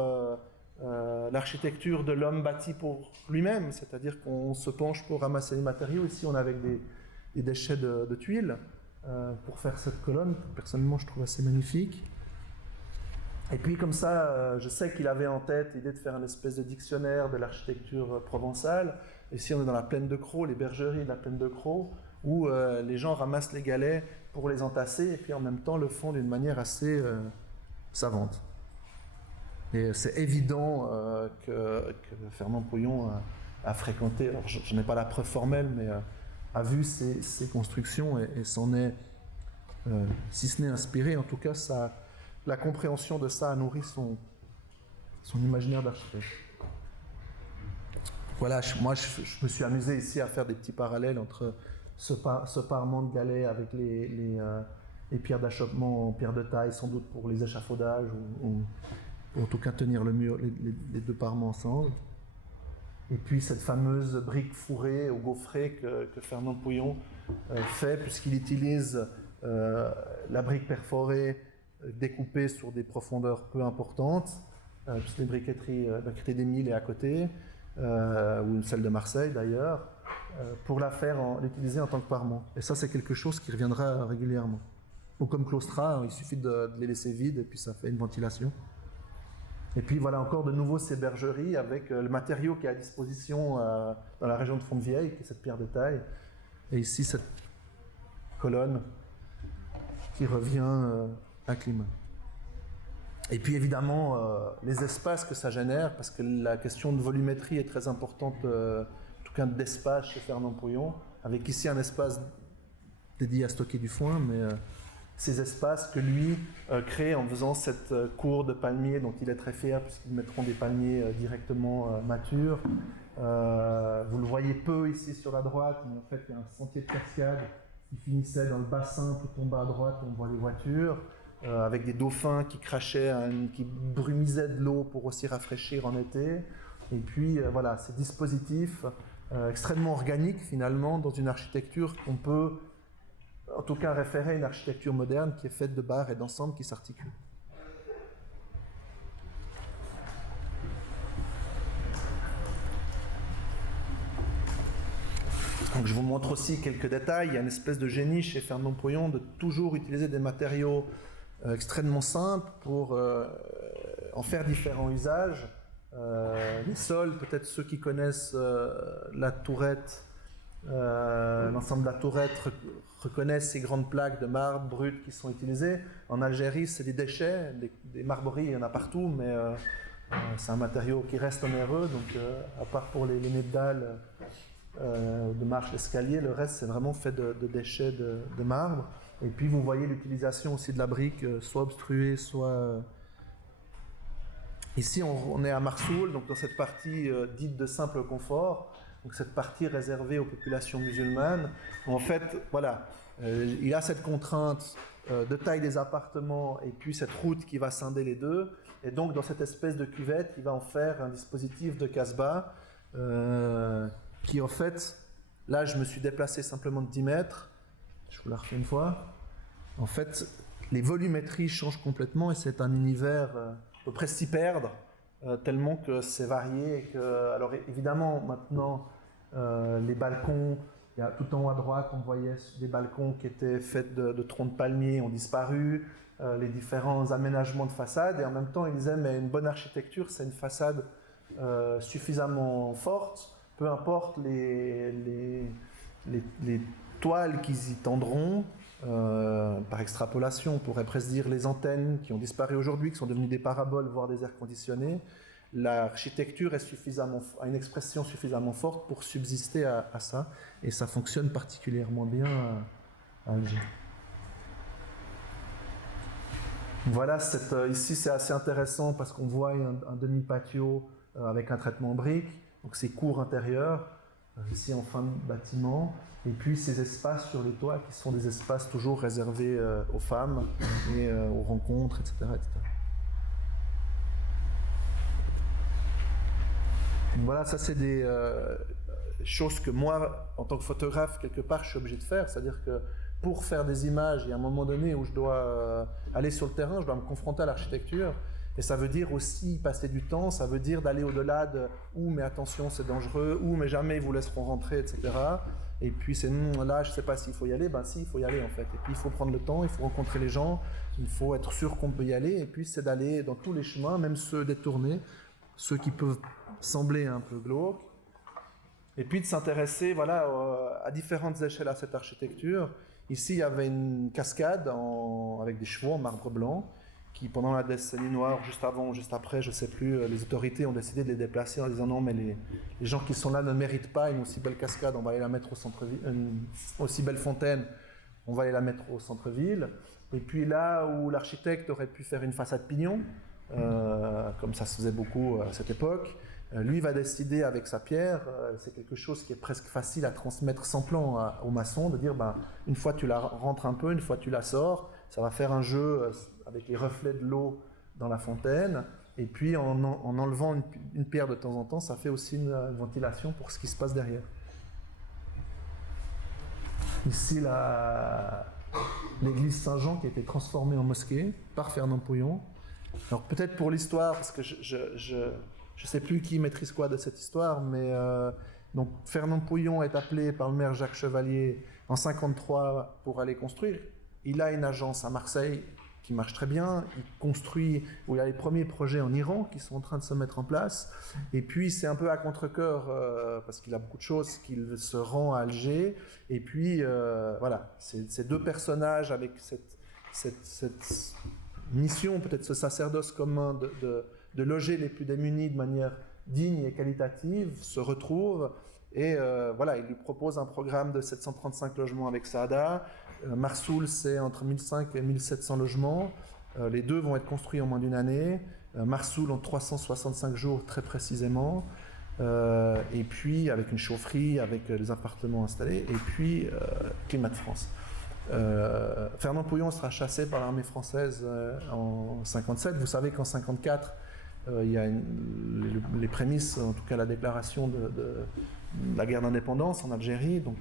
l'architecture de l'homme bâti pour lui-même, c'est-à-dire qu'on se penche pour ramasser les matériaux. Ici, on est avec des déchets de tuiles pour faire cette colonne. Personnellement, je trouve assez magnifique. Et puis comme ça, je sais qu'il avait en tête l'idée de faire une espèce de dictionnaire de l'architecture provençale. Ici, on est dans la plaine de Crau, les bergeries de la plaine de Crau, où les gens ramassent les galets pour les entasser, et puis en même temps le font d'une manière assez savante. Et c'est évident que Fernand Pouillon a fréquenté, alors je n'ai pas la preuve formelle, mais a vu ces constructions et s'en est, si ce n'est inspiré, en tout cas la compréhension de ça a nourri son imaginaire d'architecte. Voilà, moi je me suis amusé ici à faire des petits parallèles entre ce parement de galets avec les pierres d'achoppement en pierre de taille, sans doute pour les échafaudages, ou en tout cas tenir le mur, les 2 parements ensemble. Et puis cette fameuse brique fourrée ou gaufrée que Fernand Pouillon fait, puisqu'il utilise la brique perforée découpée sur des profondeurs peu importantes, puisque les briqueteries, la briqueterie des Milles est à côté, ou celle de Marseille d'ailleurs, pour l'utiliser en tant que parement. Et ça, c'est quelque chose qui reviendra régulièrement. ou comme Claustra, il suffit de les laisser vides et puis ça fait une ventilation. Et puis voilà encore de nouveau ces bergeries avec le matériau qui est à disposition dans la région de Fontvieille, qui est cette pierre de taille. Et ici cette colonne qui revient à climat. Et puis évidemment les espaces que ça génère, parce que la question de volumétrie est très importante, en tout cas d'espace chez Fernand Pouillon, avec ici un espace dédié à stocker du foin, mais ces espaces que lui crée en faisant cette cour de palmiers dont il est très fier, puisqu'ils mettront des palmiers directement matures. Vous le voyez peu ici sur la droite, mais en fait il y a un sentier de cascade qui finissait dans le bassin tout en bas à droite, on voit les voitures, avec des dauphins qui crachaient, qui brumisaient de l'eau pour aussi rafraîchir en été. Et puis voilà, ces dispositifs extrêmement organiques finalement dans une architecture qu'on peut en tout cas référer à une architecture moderne qui est faite de barres et d'ensembles qui s'articulent. Donc je vous montre aussi quelques détails. Il y a une espèce de génie chez Fernand Pouillon de toujours utiliser des matériaux extrêmement simples pour en faire différents usages. Les sols, peut-être ceux qui connaissent la tourette, l'ensemble de la tourette reconnaissent ces grandes plaques de marbre brut qui sont utilisées. En Algérie, c'est des déchets, des marberies, il y en a partout, mais c'est un matériau qui reste onéreux, donc à part pour les nez de dalle de marche d'escalier, le reste c'est vraiment fait de déchets de marbre. Et puis vous voyez l'utilisation aussi de la brique, soit obstruée, soit... Ici on est à Marsoul, donc dans cette partie dite de simple confort, donc cette partie réservée aux populations musulmanes. En fait, voilà, il a cette contrainte de taille des appartements et puis cette route qui va scinder les deux. Et donc dans cette espèce de cuvette, il va en faire un dispositif de casse-bas qui en fait, là je me suis déplacé simplement de 10 mètres, je vous la refais une fois. En fait, les volumétries changent complètement et c'est un univers à peu près s'y perdre. Tellement que c'est varié et que, alors évidemment maintenant les balcons, il y a tout en haut à droite on voyait des balcons qui étaient faits de troncs de palmiers ont disparu, les différents aménagements de façade, et en même temps ils disaient mais une bonne architecture c'est une façade suffisamment forte, peu importe les toiles qu'ils y tendront. Par extrapolation, on pourrait presque dire les antennes qui ont disparu aujourd'hui, qui sont devenues des paraboles, voire des airs conditionnés. L'architecture a une expression suffisamment forte pour subsister à ça, et ça fonctionne particulièrement bien à Alger. Voilà, ici c'est assez intéressant parce qu'on voit un demi-patio avec un traitement brique, donc c'est cours intérieur, ici en fin de bâtiment. Et puis ces espaces sur le toit qui sont des espaces toujours réservés aux femmes et aux rencontres, etc., etc. Donc voilà, ça c'est des choses que moi, en tant que photographe, quelque part, je suis obligé de faire. C'est-à-dire que pour faire des images, il y a un moment donné où je dois aller sur le terrain, je dois me confronter à l'architecture. Et ça veut dire aussi passer du temps, ça veut dire d'aller au-delà de « ou mais attention, c'est dangereux »,« ou mais jamais ils vous laisseront rentrer », etc. Et puis c'est non, là je ne sais pas s'il faut y aller, ben si, il faut y aller en fait. Et puis il faut prendre le temps, il faut rencontrer les gens, il faut être sûr qu'on peut y aller, et puis c'est d'aller dans tous les chemins, même ceux détournés, ceux qui peuvent sembler un peu glauques, et puis de s'intéresser voilà, à différentes échelles à cette architecture. Ici il y avait une cascade avec des chevaux en marbre blanc, qui pendant la décennie noire, juste avant ou juste après, je ne sais plus, les autorités ont décidé de les déplacer en disant non mais les gens qui sont là ne méritent pas une aussi belle cascade, on va aller la mettre au centre-ville, une aussi belle fontaine, on va aller la mettre au centre-ville. Et puis là où l'architecte aurait pu faire une façade pignon, comme ça se faisait beaucoup à cette époque, lui va décider avec sa pierre, c'est quelque chose qui est presque facile à transmettre sans plan au maçon, de dire ben, une fois tu la rentres un peu, une fois tu la sors, ça va faire un jeu avec les reflets de l'eau dans la fontaine, et puis en enlevant une pierre de temps en temps, ça fait aussi une ventilation pour ce qui se passe derrière. Ici, l'église Saint-Jean qui a été transformée en mosquée par Fernand Pouillon. Alors peut-être pour l'histoire, parce que je ne sais plus qui maîtrise quoi de cette histoire, mais donc Fernand Pouillon est appelé par le maire Jacques Chevalier en 1953 pour aller construire il a une agence à Marseille qui marche très bien, il construit, où il y a les premiers projets en Iran qui sont en train de se mettre en place, et puis c'est un peu à contre-cœur, parce qu'il a beaucoup de choses, qu'il se rend à Alger, et puis voilà, ces deux personnages avec cette mission, peut-être ce sacerdoce commun de loger les plus démunis de manière digne et qualitative, se retrouvent, et voilà, il lui propose un programme de 735 logements avec Saada. Marsoul, c'est entre 1500 et 1700 logements. Les deux vont être construits en moins d'une année. Marsoul en 365 jours très précisément. Et puis avec une chaufferie, avec les appartements installés. Et puis Climat de France. Fernand Pouillon sera chassé par l'armée française en 57. Vous savez qu'en 54, il y a les prémices, en tout cas la déclaration de la guerre d'indépendance en Algérie, donc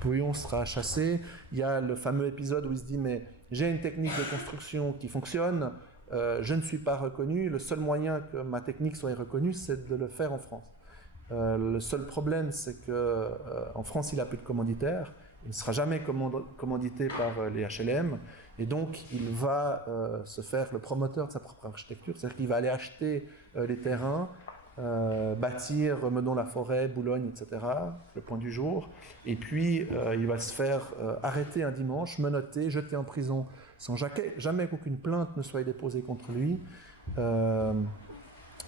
Pouillon sera chassé. Il y a le fameux épisode où il se dit mais j'ai une technique de construction qui fonctionne, je ne suis pas reconnu, le seul moyen que ma technique soit reconnue c'est de le faire en France. Le seul problème c'est qu'en France il n'a plus de commanditaire, il ne sera jamais commandité par les HLM, et donc il va se faire le promoteur de sa propre architecture, c'est-à-dire qu'il va aller acheter les terrains, bâtir Meudon-la-Forêt, Boulogne, etc., le point du jour, et puis il va se faire arrêter un dimanche, menotter, jeter en prison sans jamais qu'aucune plainte ne soit déposée contre lui,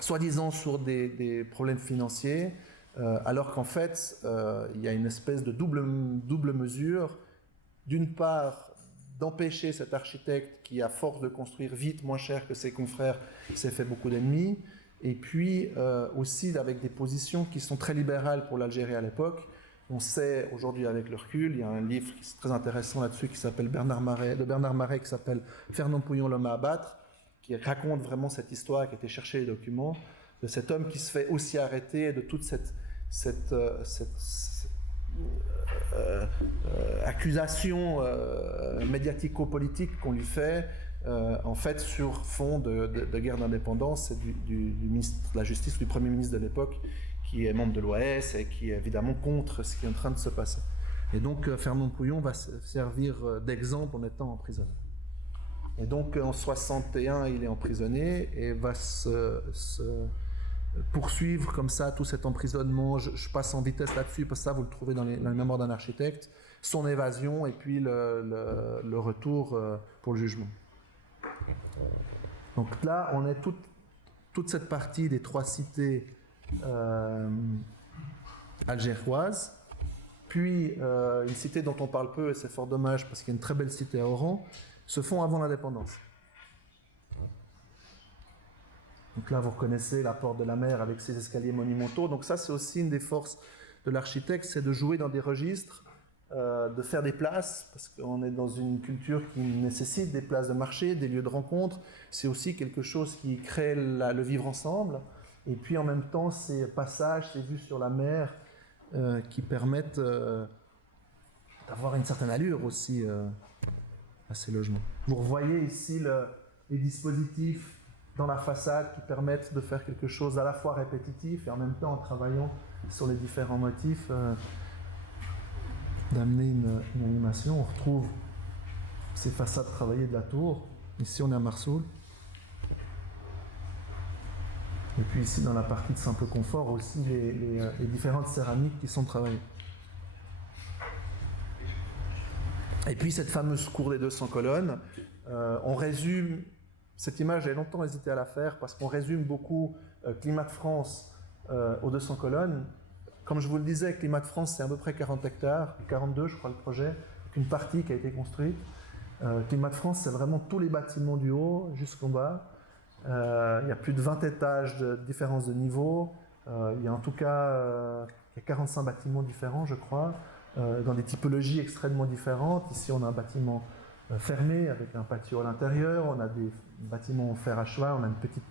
soi-disant sur des problèmes financiers, alors qu'en fait il y a une espèce de double mesure, d'une part d'empêcher cet architecte qui, à force de construire vite, moins cher que ses confrères, s'est fait beaucoup d'ennemis, et puis aussi avec des positions qui sont très libérales pour l'Algérie à l'époque. On sait aujourd'hui avec le recul, il y a un livre qui est très intéressant là-dessus qui s'appelle de Bernard Marais, qui s'appelle Fernand Pouillon, l'homme à abattre, qui raconte vraiment cette histoire, qui a été chercher les documents, de cet homme qui se fait aussi arrêter, et de toute cette accusation médiatico-politique qu'on lui fait, en fait sur fond de guerre d'indépendance, et du ministre de la Justice, du Premier ministre de l'époque, qui est membre de l'OAS et qui est évidemment contre ce qui est en train de se passer. Et donc Fernand Pouillon va servir d'exemple en étant emprisonné. Et donc en 61, il est emprisonné et va se poursuivre comme ça tout cet emprisonnement. Je passe en vitesse là-dessus parce que ça vous le trouvez dans les mémoires d'un architecte, son évasion et puis le retour pour le jugement. Donc là on est toute cette partie des trois cités algéroises, puis une cité dont on parle peu, et c'est fort dommage parce qu'il y a une très belle cité à Oran, se font avant l'indépendance. Donc là, vous reconnaissez la Porte de la Mer avec ses escaliers monumentaux. Donc ça, c'est aussi une des forces de l'architecte, c'est de jouer dans des registres, de faire des places, parce qu'on est dans une culture qui nécessite des places de marché, des lieux de rencontre. C'est aussi quelque chose qui crée le vivre ensemble. Et puis en même temps, ces passages, ces vues sur la mer qui permettent d'avoir une certaine allure aussi à ces logements. Vous revoyez ici les dispositifs dans la façade qui permettent de faire quelque chose à la fois répétitif et en même temps en travaillant sur les différents motifs, d'amener une animation. On retrouve ces façades travaillées de la tour. Ici on est à Marsoul. Et puis ici dans la partie de simple confort aussi les différentes céramiques qui sont travaillées. Et puis cette fameuse cour des 200 colonnes, on résume. Cette image, j'ai longtemps hésité à la faire parce qu'on résume beaucoup Climat de France aux 200 colonnes. Comme je vous le disais, Climat de France, c'est à peu près 40 hectares, 42 je crois le projet, avec une partie qui a été construite. Climat de France, c'est vraiment tous les bâtiments du haut jusqu'en bas. Il y a plus de 20 étages de différence de niveau. Il y a en tout cas il y a 45 bâtiments différents, je crois, dans des typologies extrêmement différentes. Ici, on a un bâtiment fermé avec un patio à l'intérieur, on a des bâtiments en fer à cheval, on a une petite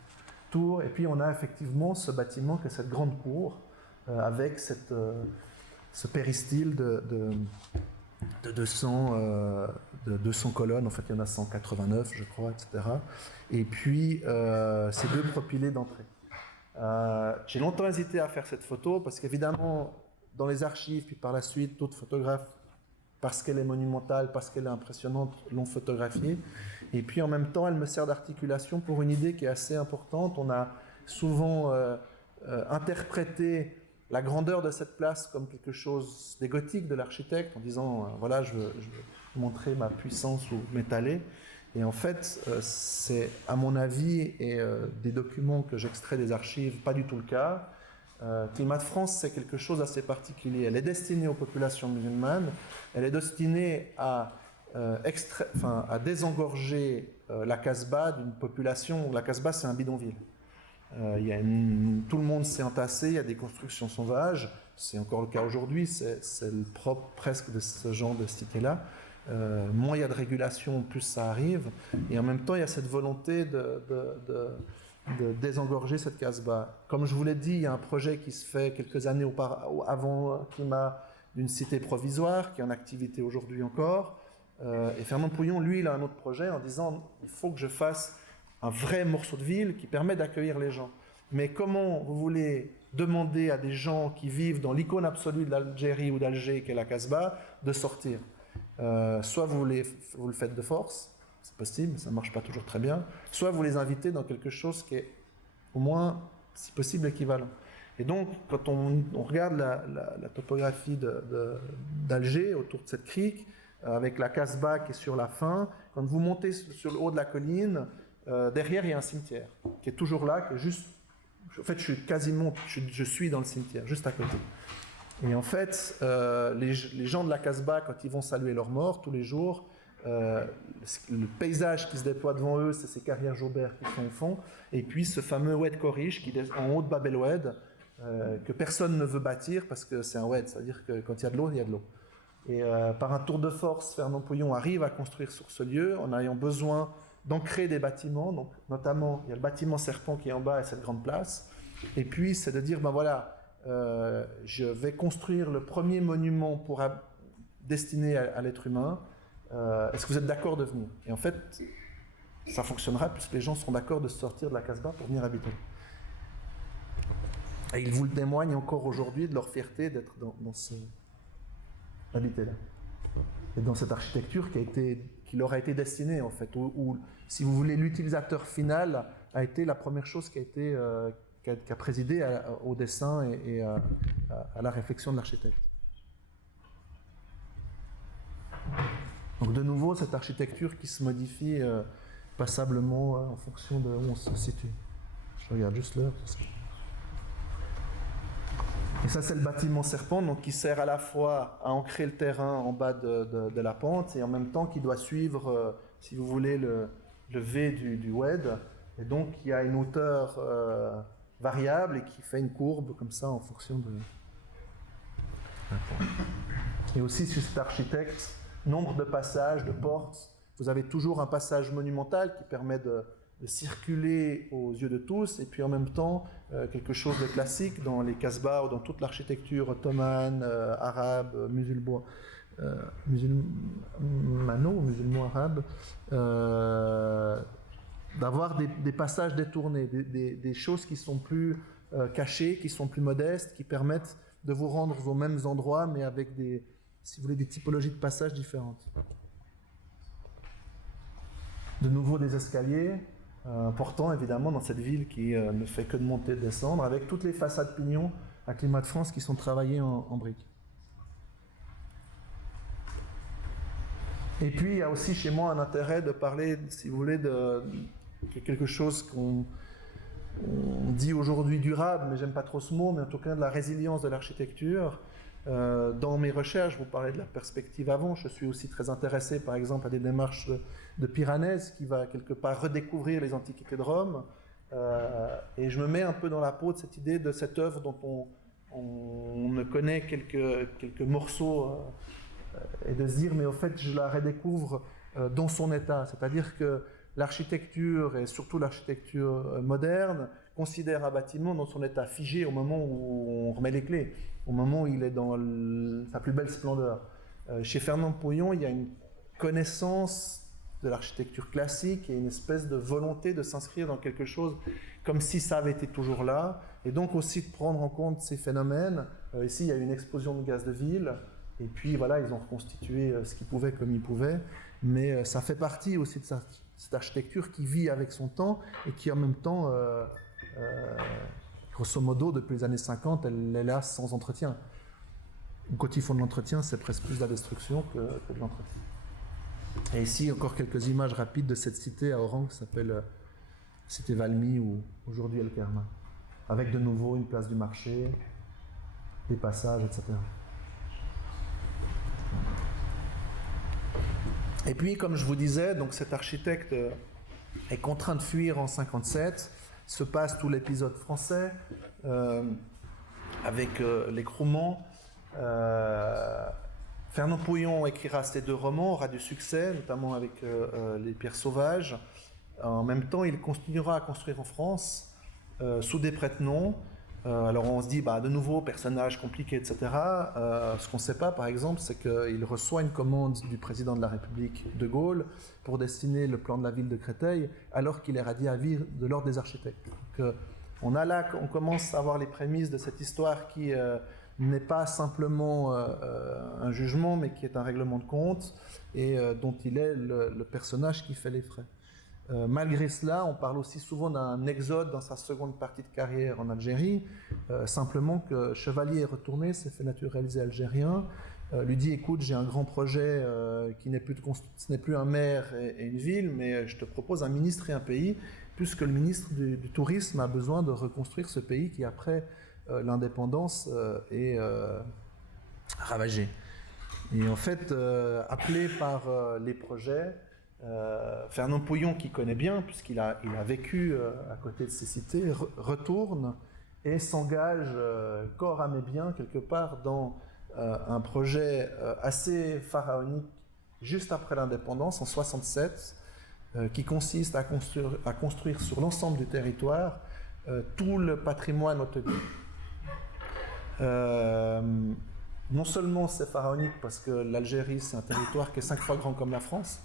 tour, et puis on a effectivement ce bâtiment qui est cette grande cour avec ce péristyle de 200 colonnes, en fait il y en a 189 je crois, etc. Et puis ces deux propylées d'entrée. J'ai longtemps hésité à faire cette photo parce qu'évidemment dans les archives, puis par la suite d'autres photographes parce qu'elle est monumentale, parce qu'elle est impressionnante, l'ont photographiée. Et puis en même temps, elle me sert d'articulation pour une idée qui est assez importante. On a souvent interprété la grandeur de cette place comme quelque chose d'égotique de l'architecte, en disant voilà, je veux montrer ma puissance ou m'étaler. Et en fait, c'est à mon avis et des documents que j'extrais des archives, pas du tout le cas. Climat de France, c'est quelque chose d'assez particulier. Elle est destinée aux populations musulmanes, elle est destinée à désengorger la Casbah d'une population. La Casbah, c'est un bidonville. Tout le monde s'est entassé, il y a des constructions sauvages, c'est encore le cas aujourd'hui, c'est le propre presque de ce genre de cité-là. Moins il y a de régulation, plus ça arrive. Et en même temps, il y a cette volonté de désengorger cette Casbah. Comme je vous l'ai dit, il y a un projet qui se fait quelques années avant Climat d'une cité provisoire, qui est en activité aujourd'hui encore. Et Fernand Pouillon, lui, il a un autre projet en disant il faut que je fasse un vrai morceau de ville qui permet d'accueillir les gens. Mais comment vous voulez demander à des gens qui vivent dans l'icône absolue de l'Algérie ou d'Alger, qu'est la Casbah, de sortir? Soit vous le faites de force, c'est possible, ça ne marche pas toujours très bien, soit vous les invitez dans quelque chose qui est au moins, si possible, équivalent. Et donc, quand on regarde la topographie d'Alger, autour de cette crique, avec la Casbah qui est sur la fin, quand vous montez sur le haut de la colline, derrière il y a un cimetière qui est toujours là, qui est juste... En fait, je suis dans le cimetière, juste à côté. Et en fait, les gens de la Casbah, quand ils vont saluer leurs morts tous les jours, le paysage qui se déploie devant eux, c'est ces carrières Jaubert qui sont au fond, et puis ce fameux Oued Korish qui est en haut de Bab el Oued, que personne ne veut bâtir parce que c'est un Oued, c'est-à-dire que quand il y a de l'eau, il y a de l'eau. Et par un tour de force, Fernand Pouillon arrive à construire sur ce lieu en ayant besoin d'ancrer des bâtiments, donc notamment il y a le bâtiment Serpent qui est en bas et cette grande place, et puis c'est de dire ben voilà, je vais construire le premier monument destiné à l'être humain. Est-ce que vous êtes d'accord de venir? Et en fait, ça fonctionnera puisque les gens seront d'accord de sortir de la Casbah pour venir habiter. Et ils vous le témoignent encore aujourd'hui de leur fierté d'être habiter là. Et dans cette architecture qui leur a été destinée en fait, où si vous voulez, l'utilisateur final a été la première chose qui a présidé au dessin et à la réflexion de l'architecte. Donc de nouveau, cette architecture qui se modifie passablement en fonction de où on se situe. Je regarde juste l'heure. Et ça, c'est le bâtiment Serpent, donc qui sert à la fois à ancrer le terrain en bas de la pente et en même temps qui doit suivre, si vous voulez, le V du WED. Et donc, il y a une hauteur variable et qui fait une courbe comme ça en fonction de... Et aussi sur cet architecte, nombre de passages, de portes. Vous avez toujours un passage monumental qui permet de circuler aux yeux de tous, et puis en même temps quelque chose de classique dans les Casbahs ou dans toute l'architecture ottomane, arabe, musulman arabe, d'avoir des passages détournés, des choses qui sont plus cachées, qui sont plus modestes, qui permettent de vous rendre aux mêmes endroits, mais avec si vous voulez, des typologies de passages différentes. De nouveau des escaliers, importants évidemment dans cette ville qui ne fait que de monter et de descendre, avec toutes les façades pignons à Climat de France qui sont travaillées en briques. Et puis il y a aussi chez moi un intérêt de parler, si vous voulez, de quelque chose qu'on dit aujourd'hui durable, mais j'aime pas trop ce mot, mais en tout cas de la résilience de l'architecture. Dans mes recherches, vous parlez de la perspective avant, je suis aussi très intéressé par exemple à des démarches de Piranèse qui va quelque part redécouvrir les antiquités de Rome, et je me mets un peu dans la peau de cette idée de cette œuvre dont on ne connaît quelques morceaux, et de se dire mais au fait je la redécouvre dans son état, c'est-à-dire que l'architecture et surtout l'architecture moderne considère un bâtiment dans son état figé au moment où on remet les clés, au moment où il est dans sa plus belle splendeur. Chez Fernand Pouillon, il y a une connaissance de l'architecture classique et une espèce de volonté de s'inscrire dans quelque chose comme si ça avait été toujours là, et donc aussi de prendre en compte ces phénomènes. Ici, il y a une explosion de gaz de ville, Et puis voilà, ils ont reconstitué ce qu'ils pouvaient comme ils pouvaient. Mais ça fait partie aussi de cette architecture qui vit avec son temps et qui en même temps, grosso modo, depuis les années 50, elle est là sans entretien. Quand ils font de l'entretien, c'est presque plus de la destruction que de l'entretien. Et ici, encore quelques images rapides de cette cité à Oran qui s'appelle Cité Valmy ou aujourd'hui El Kerma, avec de nouveau une place du marché, des passages, etc. Et puis, comme je vous disais, donc cet architecte est contraint de fuir en 57, se passe tout l'épisode français, avec l'écroulement. Fernand Pouillon écrira ces 2 romans, aura du succès, notamment avec Les Pierres Sauvages. En même temps, il continuera à construire en France, sous des prête-noms. Alors on se dit, de nouveau, personnage compliqué, etc. Ce qu'on ne sait pas, par exemple, c'est qu'il reçoit une commande du président de la République, De Gaulle, pour dessiner le plan de la ville de Créteil, alors qu'il est radié à vivre de l'ordre des architectes. Donc, on commence à avoir les prémices de cette histoire qui n'est pas simplement un jugement, mais qui est un règlement de compte, et dont il est le personnage qui fait les frais. Malgré cela, on parle aussi souvent d'un exode dans sa seconde partie de carrière en Algérie, simplement que Chevalier est retourné, s'est fait naturaliser algérien, lui dit écoute, j'ai un grand projet qui n'est plus ce n'est plus un maire et une ville, mais je te propose un ministre et un pays, puisque le ministre du tourisme a besoin de reconstruire ce pays qui après l'indépendance est ravagé. Et en fait, appelé par les projets, Fernand Pouillon, qui connaît bien, puisqu'il a vécu à côté de ces cités, retourne et s'engage corps, âme et bien, quelque part, dans un projet assez pharaonique, juste après l'indépendance, en 67, qui consiste à construire sur l'ensemble du territoire tout le patrimoine hôtelier. Non seulement c'est pharaonique, parce que l'Algérie, c'est un territoire qui est 5 fois grand comme la France,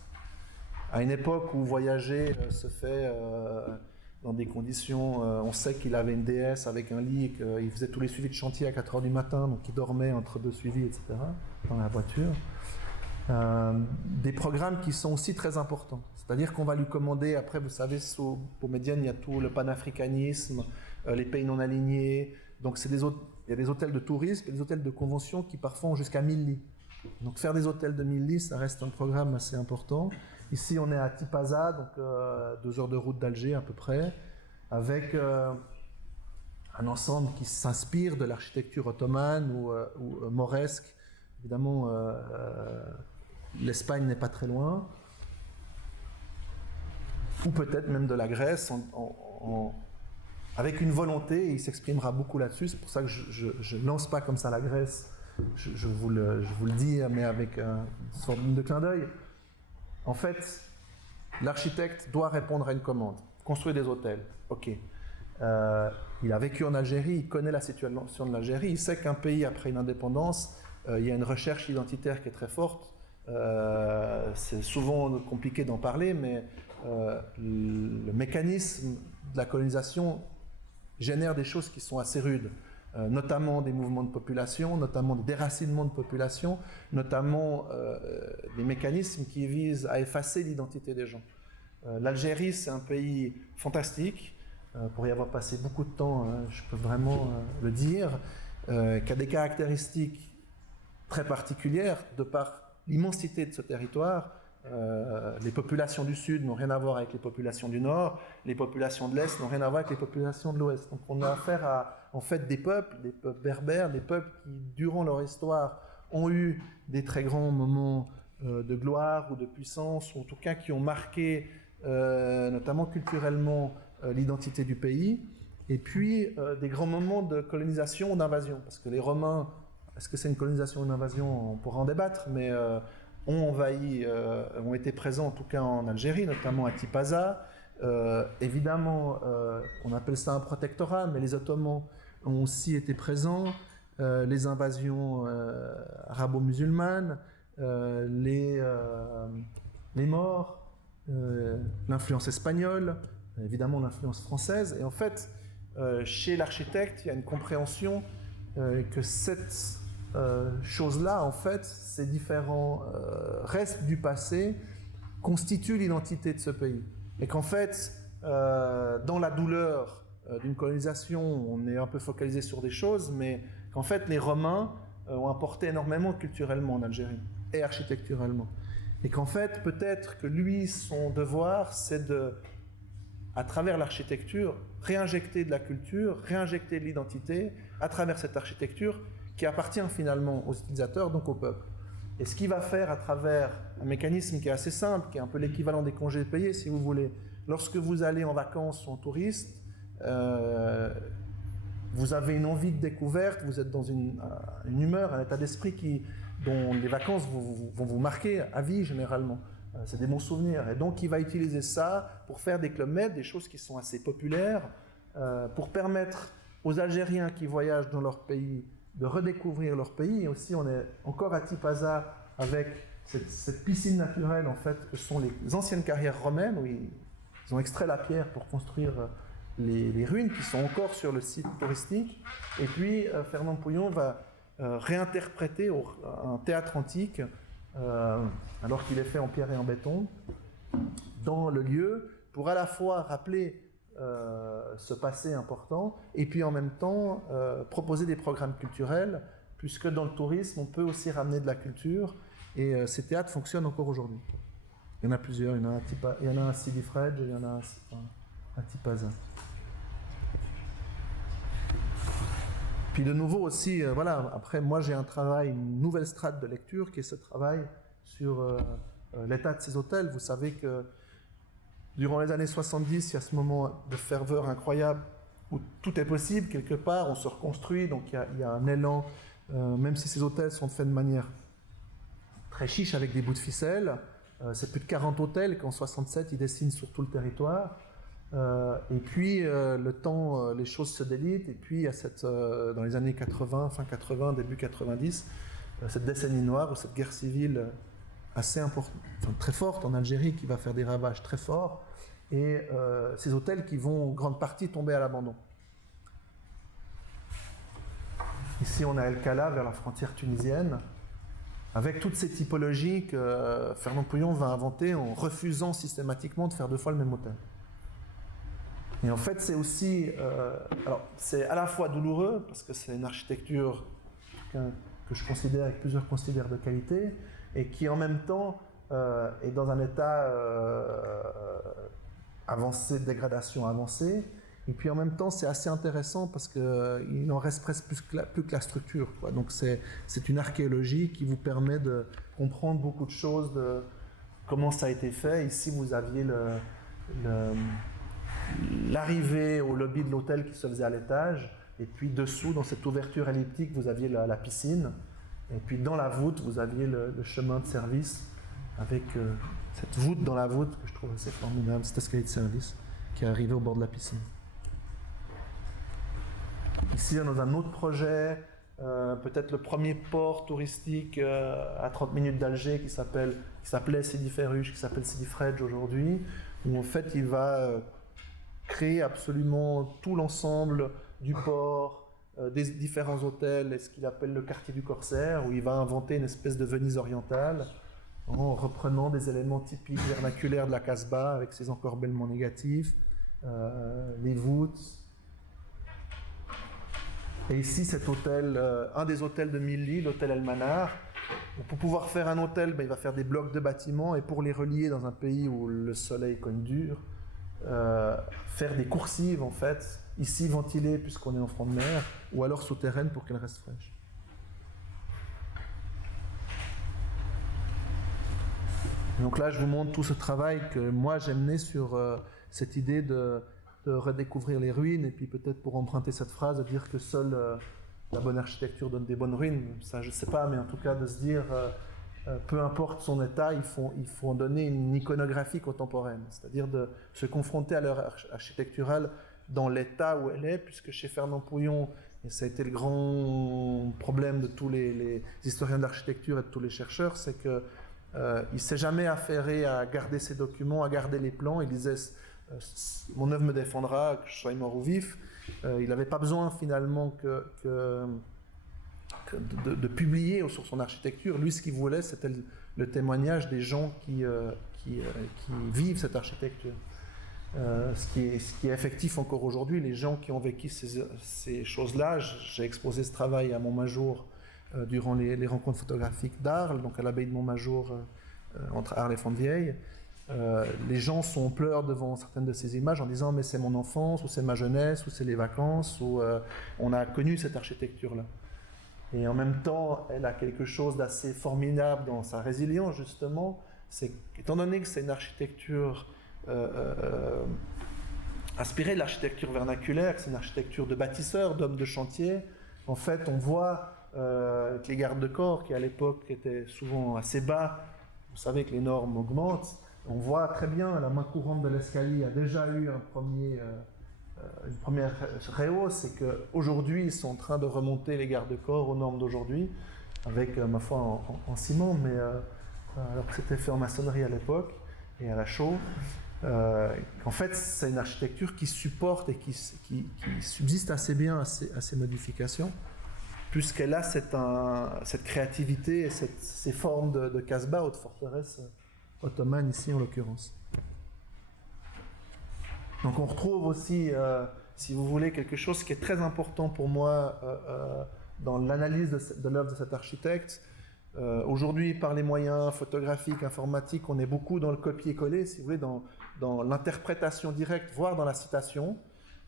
à une époque où voyager se fait dans des conditions... on sait qu'il avait une déesse avec un lit, qu'il faisait tous les suivis de chantier à 4h du matin, donc il dormait entre 2 suivis, etc., dans la voiture. Des programmes qui sont aussi très importants. C'est-à-dire qu'on va lui commander, après, vous savez, pour Médiane, il y a tout le panafricanisme, les pays non alignés. Donc il y a des hôtels de tourisme et des hôtels de convention qui parfois ont jusqu'à 1000 lits. Donc faire des hôtels de 1000 lits, ça reste un programme assez important. Ici, on est à Tipaza, donc 2 heures de route d'Alger à peu près, avec un ensemble qui s'inspire de l'architecture ottomane ou mauresque. Évidemment, l'Espagne n'est pas très loin. Ou peut-être même de la Grèce, avec une volonté, et il s'exprimera beaucoup là-dessus. C'est pour ça que je ne lance pas comme ça la Grèce, je vous le dis, mais avec une sorte de clin d'œil. En fait, l'architecte doit répondre à une commande. Construire des hôtels, ok. Il a vécu en Algérie, il connaît la situation de l'Algérie, il sait qu'un pays après une indépendance, il y a une recherche identitaire qui est très forte. C'est souvent compliqué d'en parler, mais le mécanisme de la colonisation génère des choses qui sont assez rudes, notamment des mouvements de population, notamment des déracinements de population, notamment des mécanismes qui visent à effacer l'identité des gens. L'Algérie, c'est un pays fantastique, pour y avoir passé beaucoup de temps, je peux vraiment le dire, qui a des caractéristiques très particulières de par l'immensité de ce territoire. Les populations du Sud n'ont rien à voir avec les populations du Nord, les populations de l'Est n'ont rien à voir avec les populations de l'Ouest. Donc on a affaire à en fait des peuples berbères, des peuples qui, durant leur histoire, ont eu des très grands moments de gloire ou de puissance, ou en tout cas qui ont marqué, notamment culturellement, l'identité du pays, et puis des grands moments de colonisation ou d'invasion, parce que les Romains, est-ce que c'est une colonisation ou une invasion, on pourra en débattre, mais ont envahi, ont été présents en tout cas en Algérie, notamment à Tipaza. Évidemment, on appelle ça un protectorat, mais les Ottomans ont aussi été présents, les invasions arabo-musulmanes, les morts, l'influence espagnole, évidemment l'influence française. Et en fait, chez l'architecte, il y a une compréhension que cette choses-là, en fait, ces différents restes du passé, constituent l'identité de ce pays. Et qu'en fait, dans la douleur d'une colonisation, on est un peu focalisé sur des choses, mais qu'en fait, les Romains ont apporté énormément culturellement en Algérie, et architecturalement. Et qu'en fait, peut-être que lui, son devoir, c'est de, à travers l'architecture, réinjecter de la culture, réinjecter de l'identité, à travers cette architecture qui appartient finalement aux utilisateurs, donc au peuple. Et ce qu'il va faire à travers un mécanisme qui est assez simple, qui est un peu l'équivalent des congés payés, si vous voulez. Lorsque vous allez en vacances ou en touriste, vous avez une envie de découverte, vous êtes dans une humeur, un état d'esprit dont les vacances vont vous marquer à vie généralement. C'est des bons souvenirs. Et donc il va utiliser ça pour faire des clubs med, des choses qui sont assez populaires, pour permettre aux Algériens qui voyagent dans leur pays de redécouvrir leur pays. Et aussi, on est encore à Tipaza avec cette piscine naturelle en fait, que sont les anciennes carrières romaines, où ils ont extrait la pierre pour construire les ruines qui sont encore sur le site touristique. Et puis, Fernand Pouillon va réinterpréter un théâtre antique, alors qu'il est fait en pierre et en béton, dans le lieu, pour à la fois rappeler ce passé important, et puis en même temps proposer des programmes culturels, puisque dans le tourisme, on peut aussi ramener de la culture, et ces théâtres fonctionnent encore aujourd'hui. Il y en a plusieurs, il y en a un à Sidi Fredj, et il y en a un à Tipaza. Puis de nouveau aussi, voilà, après moi j'ai un travail, une nouvelle strate de lecture, qui est ce travail sur l'état de ces hôtels. Vous savez que durant les années 70, il y a ce moment de ferveur incroyable où tout est possible, quelque part, on se reconstruit, donc il y a un élan, même si ces hôtels sont faits de manière très chiche avec des bouts de ficelle. C'est plus de 40 hôtels qu'en 67, ils dessinent sur tout le territoire. Et puis, le temps, les choses se délitent, et puis il y a dans les années 80, fin 80, début 90, cette décennie noire, ou cette guerre civile assez importante, enfin, très forte en Algérie, qui va faire des ravages très forts, et ces hôtels qui vont en grande partie tomber à l'abandon. Ici, on a El Kala, vers la frontière tunisienne, avec toutes ces typologies que Fernand Pouillon va inventer en refusant systématiquement de faire 2 fois le même hôtel. Et en fait, c'est aussi, alors c'est à la fois douloureux, parce que c'est une architecture que je considère, et que plusieurs considèrent de qualité, et qui en même temps est dans un état avancé, de dégradation avancée. Et puis en même temps, c'est assez intéressant parce qu'il en reste presque plus que la structure, quoi. Donc c'est une archéologie qui vous permet de comprendre beaucoup de choses, de comment ça a été fait. Ici, vous aviez l'arrivée au lobby de l'hôtel qui se faisait à l'étage, et puis dessous, dans cette ouverture elliptique, vous aviez la piscine, et puis dans la voûte, vous aviez le chemin de service, avec cette voûte dans la voûte, que je trouve assez formidable, cet escalier de service, qui est arrivé au bord de la piscine. Ici, dans un autre projet, peut-être le premier port touristique à 30 minutes d'Alger, qui s'appelait Sidi Ferruch, qui s'appelle Sidi Fredj aujourd'hui, où en fait il va créer absolument tout l'ensemble du port, des différents hôtels, et ce qu'il appelle le quartier du Corsaire, où il va inventer une espèce de Venise orientale, en reprenant des éléments typiques vernaculaires de la Casbah, avec ses encorbellements négatifs, les voûtes. Et ici, cet hôtel, un des hôtels de Milly, l'hôtel El Manar. Pour pouvoir faire un hôtel, il va faire des blocs de bâtiments, et pour les relier dans un pays où le soleil cogne dur, faire des coursives en fait, ici ventilées puisqu'on est en front de mer, ou alors souterraines pour qu'elles restent fraîches. Donc là, je vous montre tout ce travail que moi j'ai mené sur cette idée de redécouvrir les ruines, et puis peut-être pour emprunter cette phrase, de dire que seule la bonne architecture donne des bonnes ruines. Ça, je ne sais pas, mais en tout cas de se dire, peu importe son état, il faut en donner une iconographie contemporaine, c'est-à-dire de se confronter à l'œuvre architecturale dans l'état où elle est, puisque chez Fernand Pouillon, et ça a été le grand problème de tous les historiens de l'architecture et de tous les chercheurs, c'est que il ne s'est jamais affairé à garder ses documents, à garder les plans. Il disait mon œuvre me défendra, que je sois mort ou vif. Il n'avait pas besoin finalement que de publier sur son architecture. Lui, ce qu'il voulait, c'était le témoignage des gens qui vivent cette architecture. Ce qui est effectif encore aujourd'hui, les gens qui ont vécu ces choses-là. J'ai exposé ce travail à Montmajour durant les rencontres photographiques d'Arles, donc à l'abbaye de Montmajour, entre Arles et Fontvieille. Les gens sont en pleurs devant certaines de ces images en disant mais c'est mon enfance, ou c'est ma jeunesse, ou c'est les vacances, ou on a connu cette architecture-là. Et en même temps, elle a quelque chose d'assez formidable dans sa résilience, justement. C'est étant donné que c'est une architecture inspirée de l'architecture vernaculaire, que c'est une architecture de bâtisseurs, d'hommes de chantier, en fait, on voit que les gardes de corps, qui à l'époque étaient souvent assez bas, vous savez que les normes augmentent, on voit très bien la main courante de l'escalier a déjà eu une première rehausse, et qu'aujourd'hui ils sont en train de remonter les gardes de corps aux normes d'aujourd'hui, avec ma foi en ciment, mais alors que c'était fait en maçonnerie à l'époque et à la chaux. En fait, c'est une architecture qui supporte et qui subsiste assez bien à ces modifications, puisqu'elle a cette créativité et ces formes de casbah ou de forteresse ottomane ici en l'occurrence. Donc on retrouve aussi, si vous voulez, quelque chose qui est très important pour moi dans l'analyse de l'œuvre de cet architecte. Aujourd'hui, par les moyens photographiques, informatiques, on est beaucoup dans le copier-coller, si vous voulez, dans l'interprétation directe, voire dans la citation.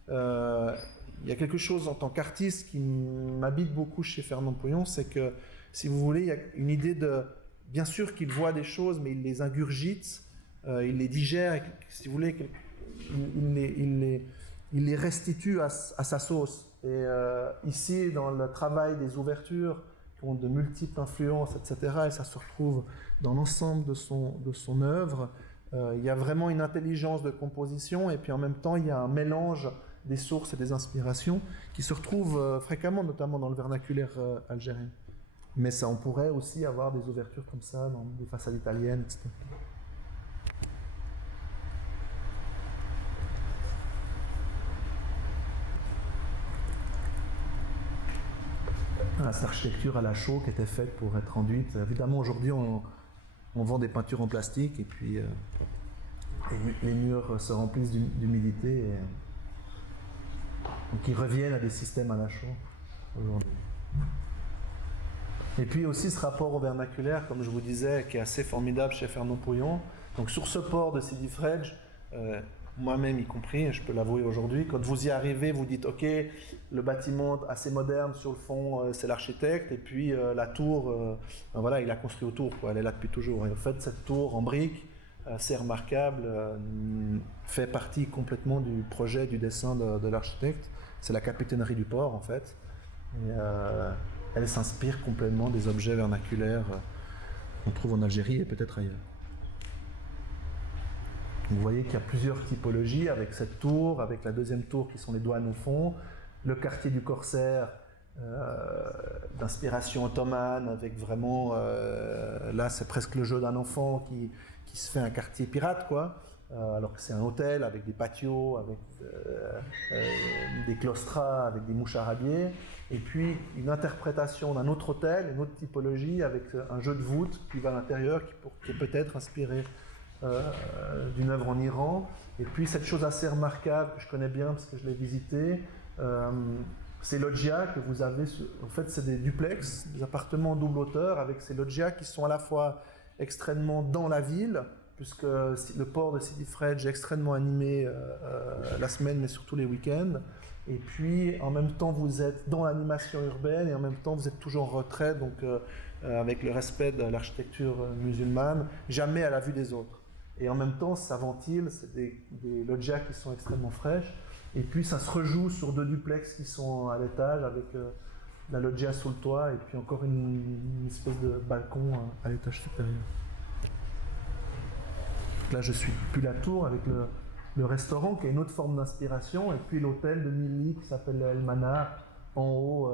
Il y a quelque chose en tant qu'artiste qui m'habite beaucoup chez Fernand Pouillon, c'est que, si vous voulez, il y a une idée de... Bien sûr qu'il voit des choses, mais il les ingurgite, il les digère, si vous voulez, il les restitue à sa sauce. Et ici, dans le travail des ouvertures, qui ont de multiples influences, etc., et ça se retrouve dans l'ensemble de son œuvre, il y a vraiment une intelligence de composition, et puis en même temps, il y a un mélange des sources et des inspirations qui se retrouvent fréquemment, notamment dans le vernaculaire algérien. Mais ça, on pourrait aussi avoir des ouvertures comme ça dans des façades italiennes, etc. Cette architecture à la chaux qui était faite pour être enduite. Évidemment, aujourd'hui, on vend des peintures en plastique et puis les murs se remplissent d'humidité. Donc, ils reviennent à des systèmes à la chaux aujourd'hui. Et puis aussi ce rapport au vernaculaire, comme je vous disais, qui est assez formidable chez Fernand Pouillon. Donc sur ce port de Sidi Fredj, moi-même y compris, je peux l'avouer aujourd'hui, quand vous y arrivez, vous dites ok, le bâtiment assez moderne sur le fond, c'est l'architecte, et puis la tour, voilà, il a construit autour, quoi, elle est là depuis toujours. Et en fait, cette tour en briques, assez remarquable, fait partie complètement du projet, du dessin de l'architecte. C'est la capitainerie du port, en fait. Et, elle s'inspire complètement des objets vernaculaires qu'on trouve en Algérie et peut-être ailleurs. Vous voyez qu'il y a plusieurs typologies avec cette tour, avec la deuxième tour qui sont les douanes au fond, le quartier du Corsaire d'inspiration ottomane, avec vraiment, là c'est presque le jeu d'un enfant qui se fait un quartier pirate, quoi. Alors que c'est un hôtel avec des patios, avec des claustras, avec des mouches arabiées, et puis une interprétation d'un autre hôtel, une autre typologie avec un jeu de voûte qui va à l'intérieur, qui est peut-être inspiré d'une œuvre en Iran. Et puis cette chose assez remarquable que je connais bien parce que je l'ai visité, ces loggias que vous avez, en fait c'est des duplex, des appartements en double hauteur avec ces loggias qui sont à la fois extrêmement dans la ville, puisque le port de Sidi Fredj est extrêmement animé la semaine mais surtout les week-ends, et puis en même temps vous êtes dans l'animation urbaine et en même temps vous êtes toujours en retrait, donc avec le respect de l'architecture musulmane, jamais à la vue des autres. Et en même temps ça ventile, c'est des loggias qui sont extrêmement fraîches, et puis ça se rejoue sur deux duplex qui sont à l'étage avec la loggia sous le toit et puis encore une espèce de balcon à l'étage supérieur. Là, je suis depuis la tour avec le restaurant qui est une autre forme d'inspiration, et puis l'hôtel de 1000 lits qui s'appelle El Manar en haut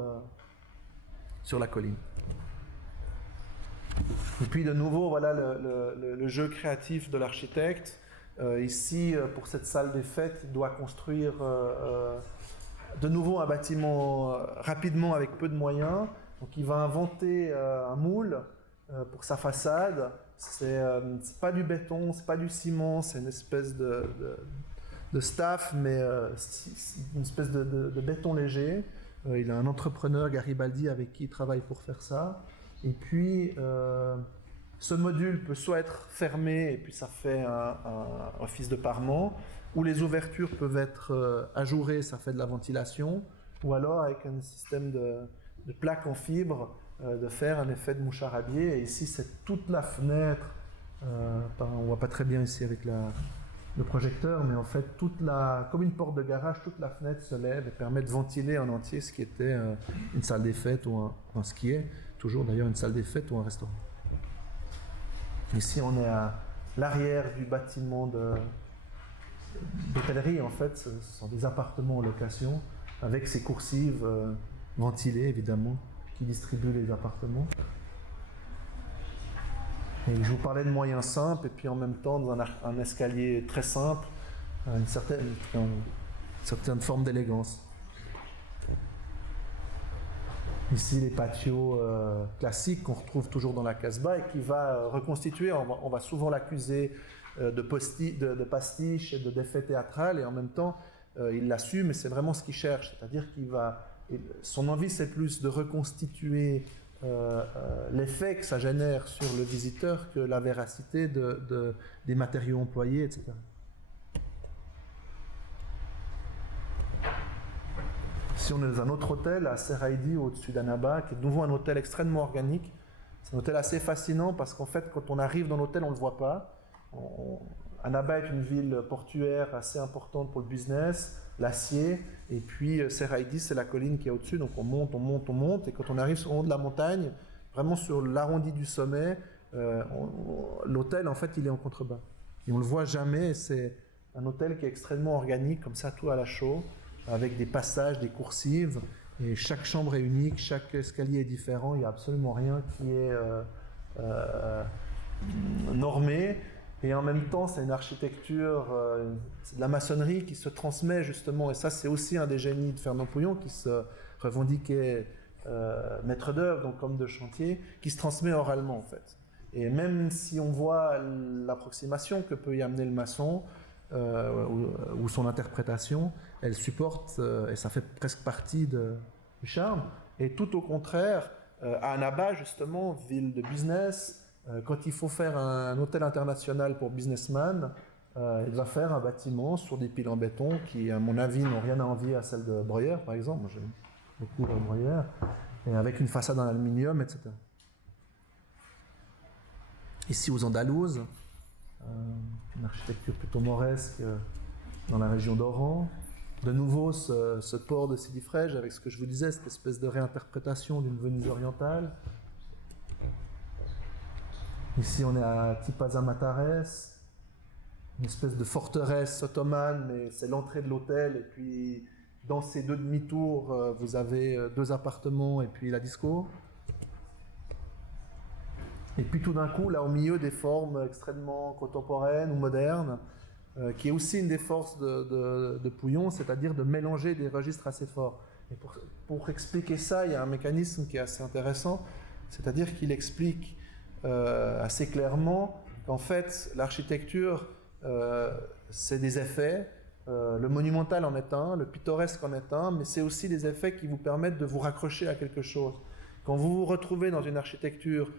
sur la colline. Et puis de nouveau, voilà le jeu créatif de l'architecte. Ici, pour cette salle des fêtes, il doit construire de nouveau un bâtiment rapidement avec peu de moyens, Donc il va inventer un moule pour sa façade. C'est pas du béton, c'est pas du ciment, c'est une espèce de staff, mais une espèce de béton léger. Il a un entrepreneur, Garibaldi, avec qui il travaille pour faire ça. Et puis, ce module peut soit être fermé, et puis ça fait un office de parement, ou les ouvertures peuvent être ajourées, ça fait de la ventilation, ou alors avec un système de plaques en fibre, de faire un effet de moucharabier. Et ici, c'est toute la fenêtre. On ne voit pas très bien ici avec le projecteur, mais en fait, comme une porte de garage, toute la fenêtre se lève et permet de ventiler en entier ce qui était une salle des fêtes, ce qui est toujours d'ailleurs une salle des fêtes ou un restaurant. Ici, on est à l'arrière du bâtiment d'hôtellerie. En fait, ce sont des appartements en location avec ces coursives ventilées, évidemment, qui distribuent les appartements. Et je vous parlais de moyens simples, et puis en même temps, dans un escalier très simple, une certaine forme d'élégance. Ici, les patios classiques qu'on retrouve toujours dans la Casbah et qui va reconstituer. On va souvent l'accuser de pastiche et de d'effet théâtral, et en même temps, il l'assume, et c'est vraiment ce qu'il cherche. C'est-à-dire son envie, c'est plus de reconstituer l'effet que ça génère sur le visiteur que la véracité des matériaux employés, etc. Ici, on est dans un autre hôtel à Seraidi, au-dessus d'Annaba, qui est de nouveau un hôtel extrêmement organique. C'est un hôtel assez fascinant parce qu'en fait, quand on arrive dans l'hôtel, on ne le voit pas. Annaba est une ville portuaire assez importante pour le business, l'acier, et puis Seraidi, c'est la colline qui est au-dessus, donc on monte, et quand on arrive sur le haut de la montagne, vraiment sur l'arrondi du sommet, l'hôtel, en fait, il est en contrebas. Et on ne le voit jamais, c'est un hôtel qui est extrêmement organique, comme ça, tout à la chaux, avec des passages, des coursives, et chaque chambre est unique, chaque escalier est différent, il n'y a absolument rien qui est normé. Et en même temps, c'est une architecture, c'est de la maçonnerie qui se transmet justement, et ça c'est aussi un des génies de Fernand Pouillon qui se revendiquait maître d'œuvre, donc homme de chantier, qui se transmet oralement en fait. Et même si on voit l'approximation que peut y amener le maçon, ou son interprétation, elle supporte, et ça fait presque partie du charme. Et tout au contraire, à Annaba justement, ville de business, quand il faut faire un hôtel international pour businessman, il va faire un bâtiment sur des piles en béton qui, à mon avis, n'ont rien à envier à celle de Breuer, par exemple. Moi, j'aime beaucoup Breuer, et avec une façade en aluminium, etc. Ici, aux Andalouses, une architecture plutôt mauresque dans la région d'Oran. De nouveau, ce port de Sidi Frege, avec ce que je vous disais, cette espèce de réinterprétation d'une Venise orientale. Ici, on est à Tipaza Matares, une espèce de forteresse ottomane, mais c'est l'entrée de l'hôtel. Et puis, dans ces deux demi-tours, vous avez deux appartements et puis la disco. Et puis, tout d'un coup, là, au milieu, des formes extrêmement contemporaines ou modernes, qui est aussi une des forces de Pouillon, c'est-à-dire de mélanger des registres assez forts. Et pour expliquer ça, il y a un mécanisme qui est assez intéressant, c'est-à-dire qu'il explique assez clairement qu'en fait, l'architecture, c'est des effets. Le monumental en est un, le pittoresque en est un, mais c'est aussi des effets qui vous permettent de vous raccrocher à quelque chose. Quand vous vous retrouvez dans une architecture,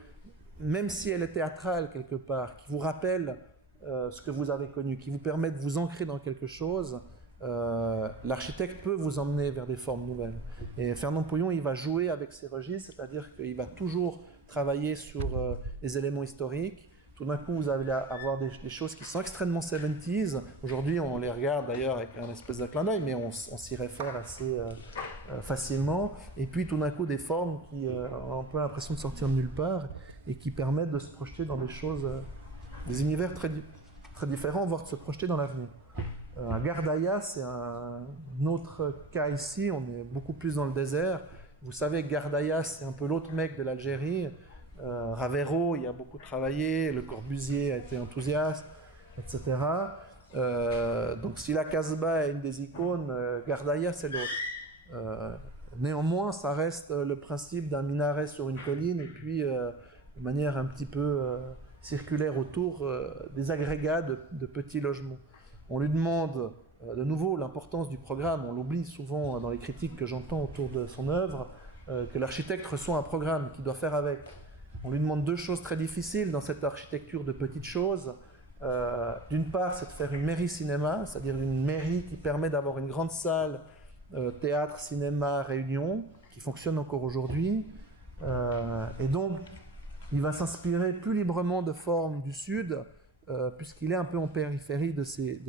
même si elle est théâtrale quelque part, qui vous rappelle ce que vous avez connu, qui vous permet de vous ancrer dans quelque chose, l'architecte peut vous emmener vers des formes nouvelles. Et Fernand Pouillon, il va jouer avec ces registres, c'est-à-dire qu'il va toujours travailler sur les éléments historiques. Tout d'un coup, vous allez avoir des choses qui sont extrêmement 70s. Aujourd'hui, on les regarde d'ailleurs avec un espèce de clin d'œil, mais on s'y réfère assez facilement. Et puis, tout d'un coup, des formes qui ont un peu l'impression de sortir de nulle part et qui permettent de se projeter dans des choses, des univers très différents, voire de se projeter dans l'avenir. Gardaïa, c'est un autre cas ici. On est beaucoup plus dans le désert. Vous savez que Gardaïa, c'est un peu l'autre mec de l'Algérie. Ravero, il a beaucoup travaillé, Le Corbusier a été enthousiaste, etc. Donc si la Casbah est une des icônes, Gardaïa c'est l'autre. Néanmoins, ça reste le principe d'un minaret sur une colline et puis de manière un petit peu circulaire autour des agrégats de petits logements. On lui demande de nouveau l'importance du programme, on l'oublie souvent dans les critiques que j'entends autour de son œuvre, que l'architecte reçoit un programme qu'il doit faire avec. On lui demande 2 choses très difficiles dans cette architecture de petites choses. D'une part, c'est de faire une mairie cinéma, c'est-à-dire une mairie qui permet d'avoir une grande salle, théâtre, cinéma, réunion, qui fonctionne encore aujourd'hui. Et donc, il va s'inspirer plus librement de formes du Sud, puisqu'il est un peu en périphérie de ces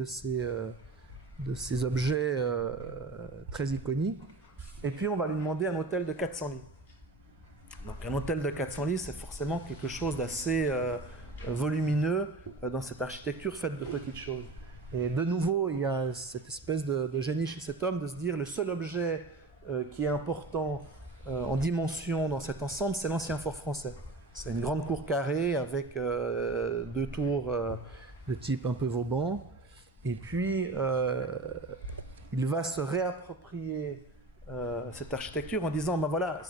objets très iconiques. Et puis, on va lui demander un hôtel de 400 lits. Donc, un hôtel de 400 lits, c'est forcément quelque chose d'assez volumineux dans cette architecture faite de petites choses. Et de nouveau, il y a cette espèce de génie chez cet homme de se dire le seul objet qui est important en dimension dans cet ensemble, c'est l'ancien fort français. C'est une grande cour carrée avec 2 tours de type un peu Vauban. Et puis, il va se réapproprier cette architecture en disant, ben voilà,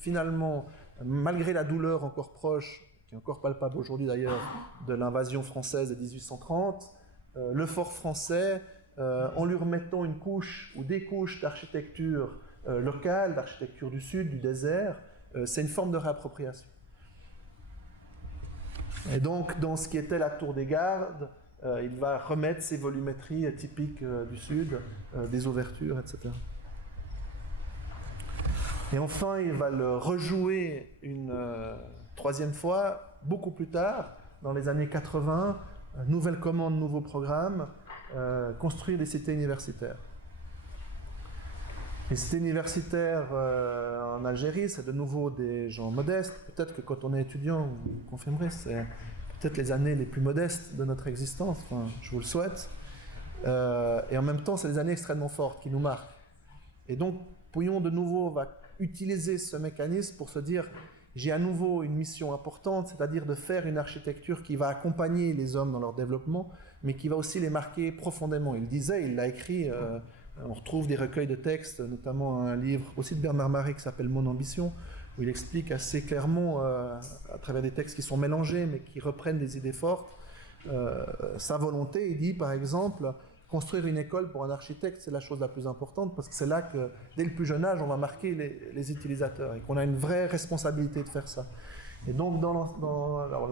finalement, malgré la douleur encore proche, qui est encore palpable aujourd'hui d'ailleurs, de l'invasion française de 1830, le fort français, en lui remettant une couche ou des couches d'architecture locale, d'architecture du Sud, du désert, c'est une forme de réappropriation. Et donc, dans ce qui était la tour des gardes, il va remettre ces volumétries typiques du Sud, des ouvertures, etc. Et enfin, il va le rejouer une 3e fois, beaucoup plus tard, dans les années 80, nouvelle commande, nouveau programme, construire des cités universitaires. Les cités universitaires en Algérie, c'est de nouveau des gens modestes. Peut-être que quand on est étudiant, vous confirmerez, c'est peut-être les années les plus modestes de notre existence, enfin, je vous le souhaite. Et en même temps, c'est des années extrêmement fortes qui nous marquent. Et donc, Pouillon, de nouveau, va utiliser ce mécanisme pour se dire j'ai à nouveau une mission importante, c'est-à-dire de faire une architecture qui va accompagner les hommes dans leur développement, mais qui va aussi les marquer profondément. Il disait, il l'a écrit, on retrouve des recueils de textes, notamment un livre aussi de Bernard Marais qui s'appelle Mon ambition, où il explique assez clairement, à travers des textes qui sont mélangés, mais qui reprennent des idées fortes, sa volonté. Il dit, par exemple, construire une école pour un architecte, c'est la chose la plus importante, parce que c'est là que, dès le plus jeune âge, on va marquer les utilisateurs, et qu'on a une vraie responsabilité de faire ça. Et donc, dans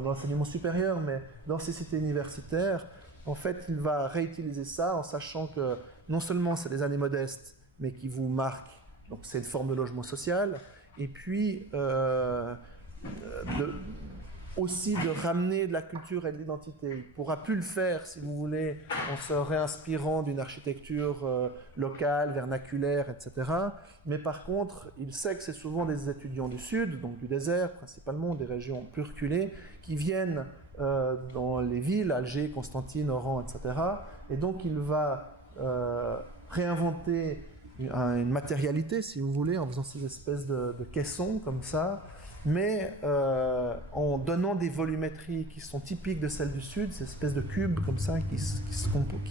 l'enseignement supérieur, mais dans ces cités universitaires, en fait, il va réutiliser ça en sachant que non seulement c'est des années modestes, mais qui vous marquent, donc c'est une forme de logement social, et puis aussi de ramener de la culture et de l'identité. Il ne pourra plus le faire, si vous voulez, en se réinspirant d'une architecture locale, vernaculaire, etc. Mais par contre, il sait que c'est souvent des étudiants du Sud, donc du désert, principalement des régions plus reculées, qui viennent dans les villes, Alger, Constantine, Oran, etc. Et donc il va réinventer une matérialité, si vous voulez, en faisant ces espèces de caissons comme ça, mais en donnant des volumétries qui sont typiques de celles du Sud, ces espèces de cubes comme ça qui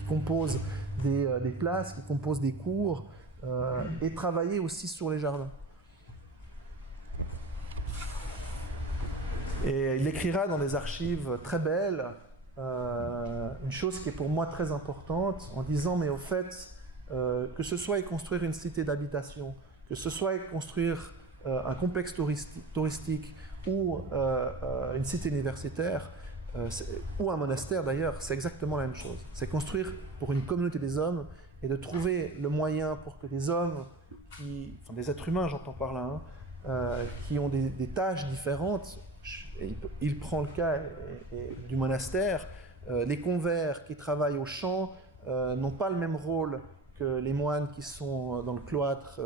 composent des places, qui composent des cours, et travailler aussi sur les jardins. Et il écrira dans des archives très belles une chose qui est pour moi très importante, en disant, mais au fait, que ce soit construire une cité d'habitation, que ce soit construire un complexe touristique ou une cité universitaire, ou un monastère d'ailleurs, c'est exactement la même chose. C'est construire pour une communauté des hommes et de trouver le moyen pour que des hommes, des êtres humains j'entends par là, qui ont des tâches différentes. Il prend le cas du monastère. Les convers qui travaillent au champ n'ont pas le même rôle que les moines qui sont dans le cloître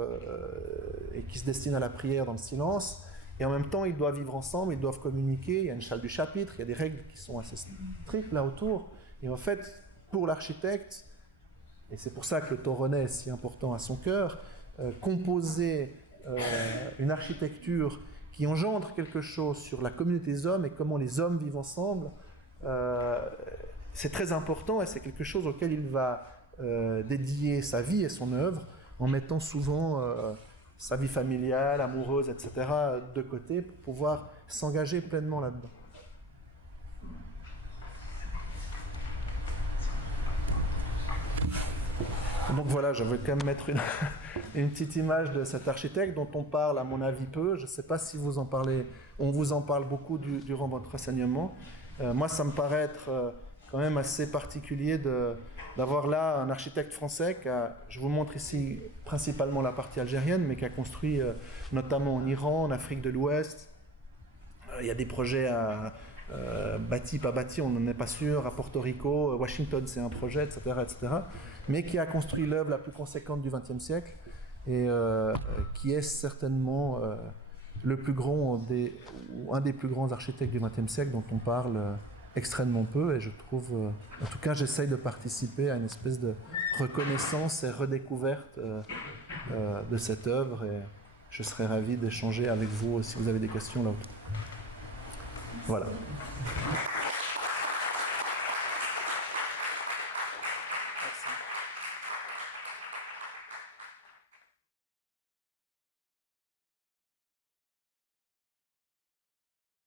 et qui se destinent à la prière dans le silence. Et en même temps, ils doivent vivre ensemble, ils doivent communiquer. Il y a une châle du chapitre, il y a des règles qui sont assez strictes là autour. Et en fait, pour l'architecte, et c'est pour ça que le Toronais est si important à son cœur, composer une architecture qui engendre quelque chose sur la communauté des hommes et comment les hommes vivent ensemble, c'est très important et c'est quelque chose auquel il va dédier sa vie et son œuvre, en mettant souvent sa vie familiale, amoureuse, etc. de côté pour pouvoir s'engager pleinement là-dedans. Donc voilà, je vais quand même mettre une petite image de cet architecte dont on parle à mon avis peu. Je ne sais pas si vous en parlez, on vous en parle beaucoup durant votre enseignement. Moi, ça me paraît être quand même assez particulier d'avoir là un architecte français je vous montre ici principalement la partie algérienne, mais qui a construit notamment en Iran, en Afrique de l'Ouest. Il y a des projets bâtis, pas bâtis, on n'en est pas sûr, à Porto Rico, Washington c'est un projet, etc., etc., mais qui a construit l'œuvre la plus conséquente du XXe siècle et qui est certainement le plus grand, un des plus grands architectes du XXe siècle dont on parle extrêmement peu, et je trouve, en tout cas j'essaye de participer à une espèce de reconnaissance et redécouverte de cette œuvre, et je serais ravi d'échanger avec vous si vous avez des questions là-haut. Voilà.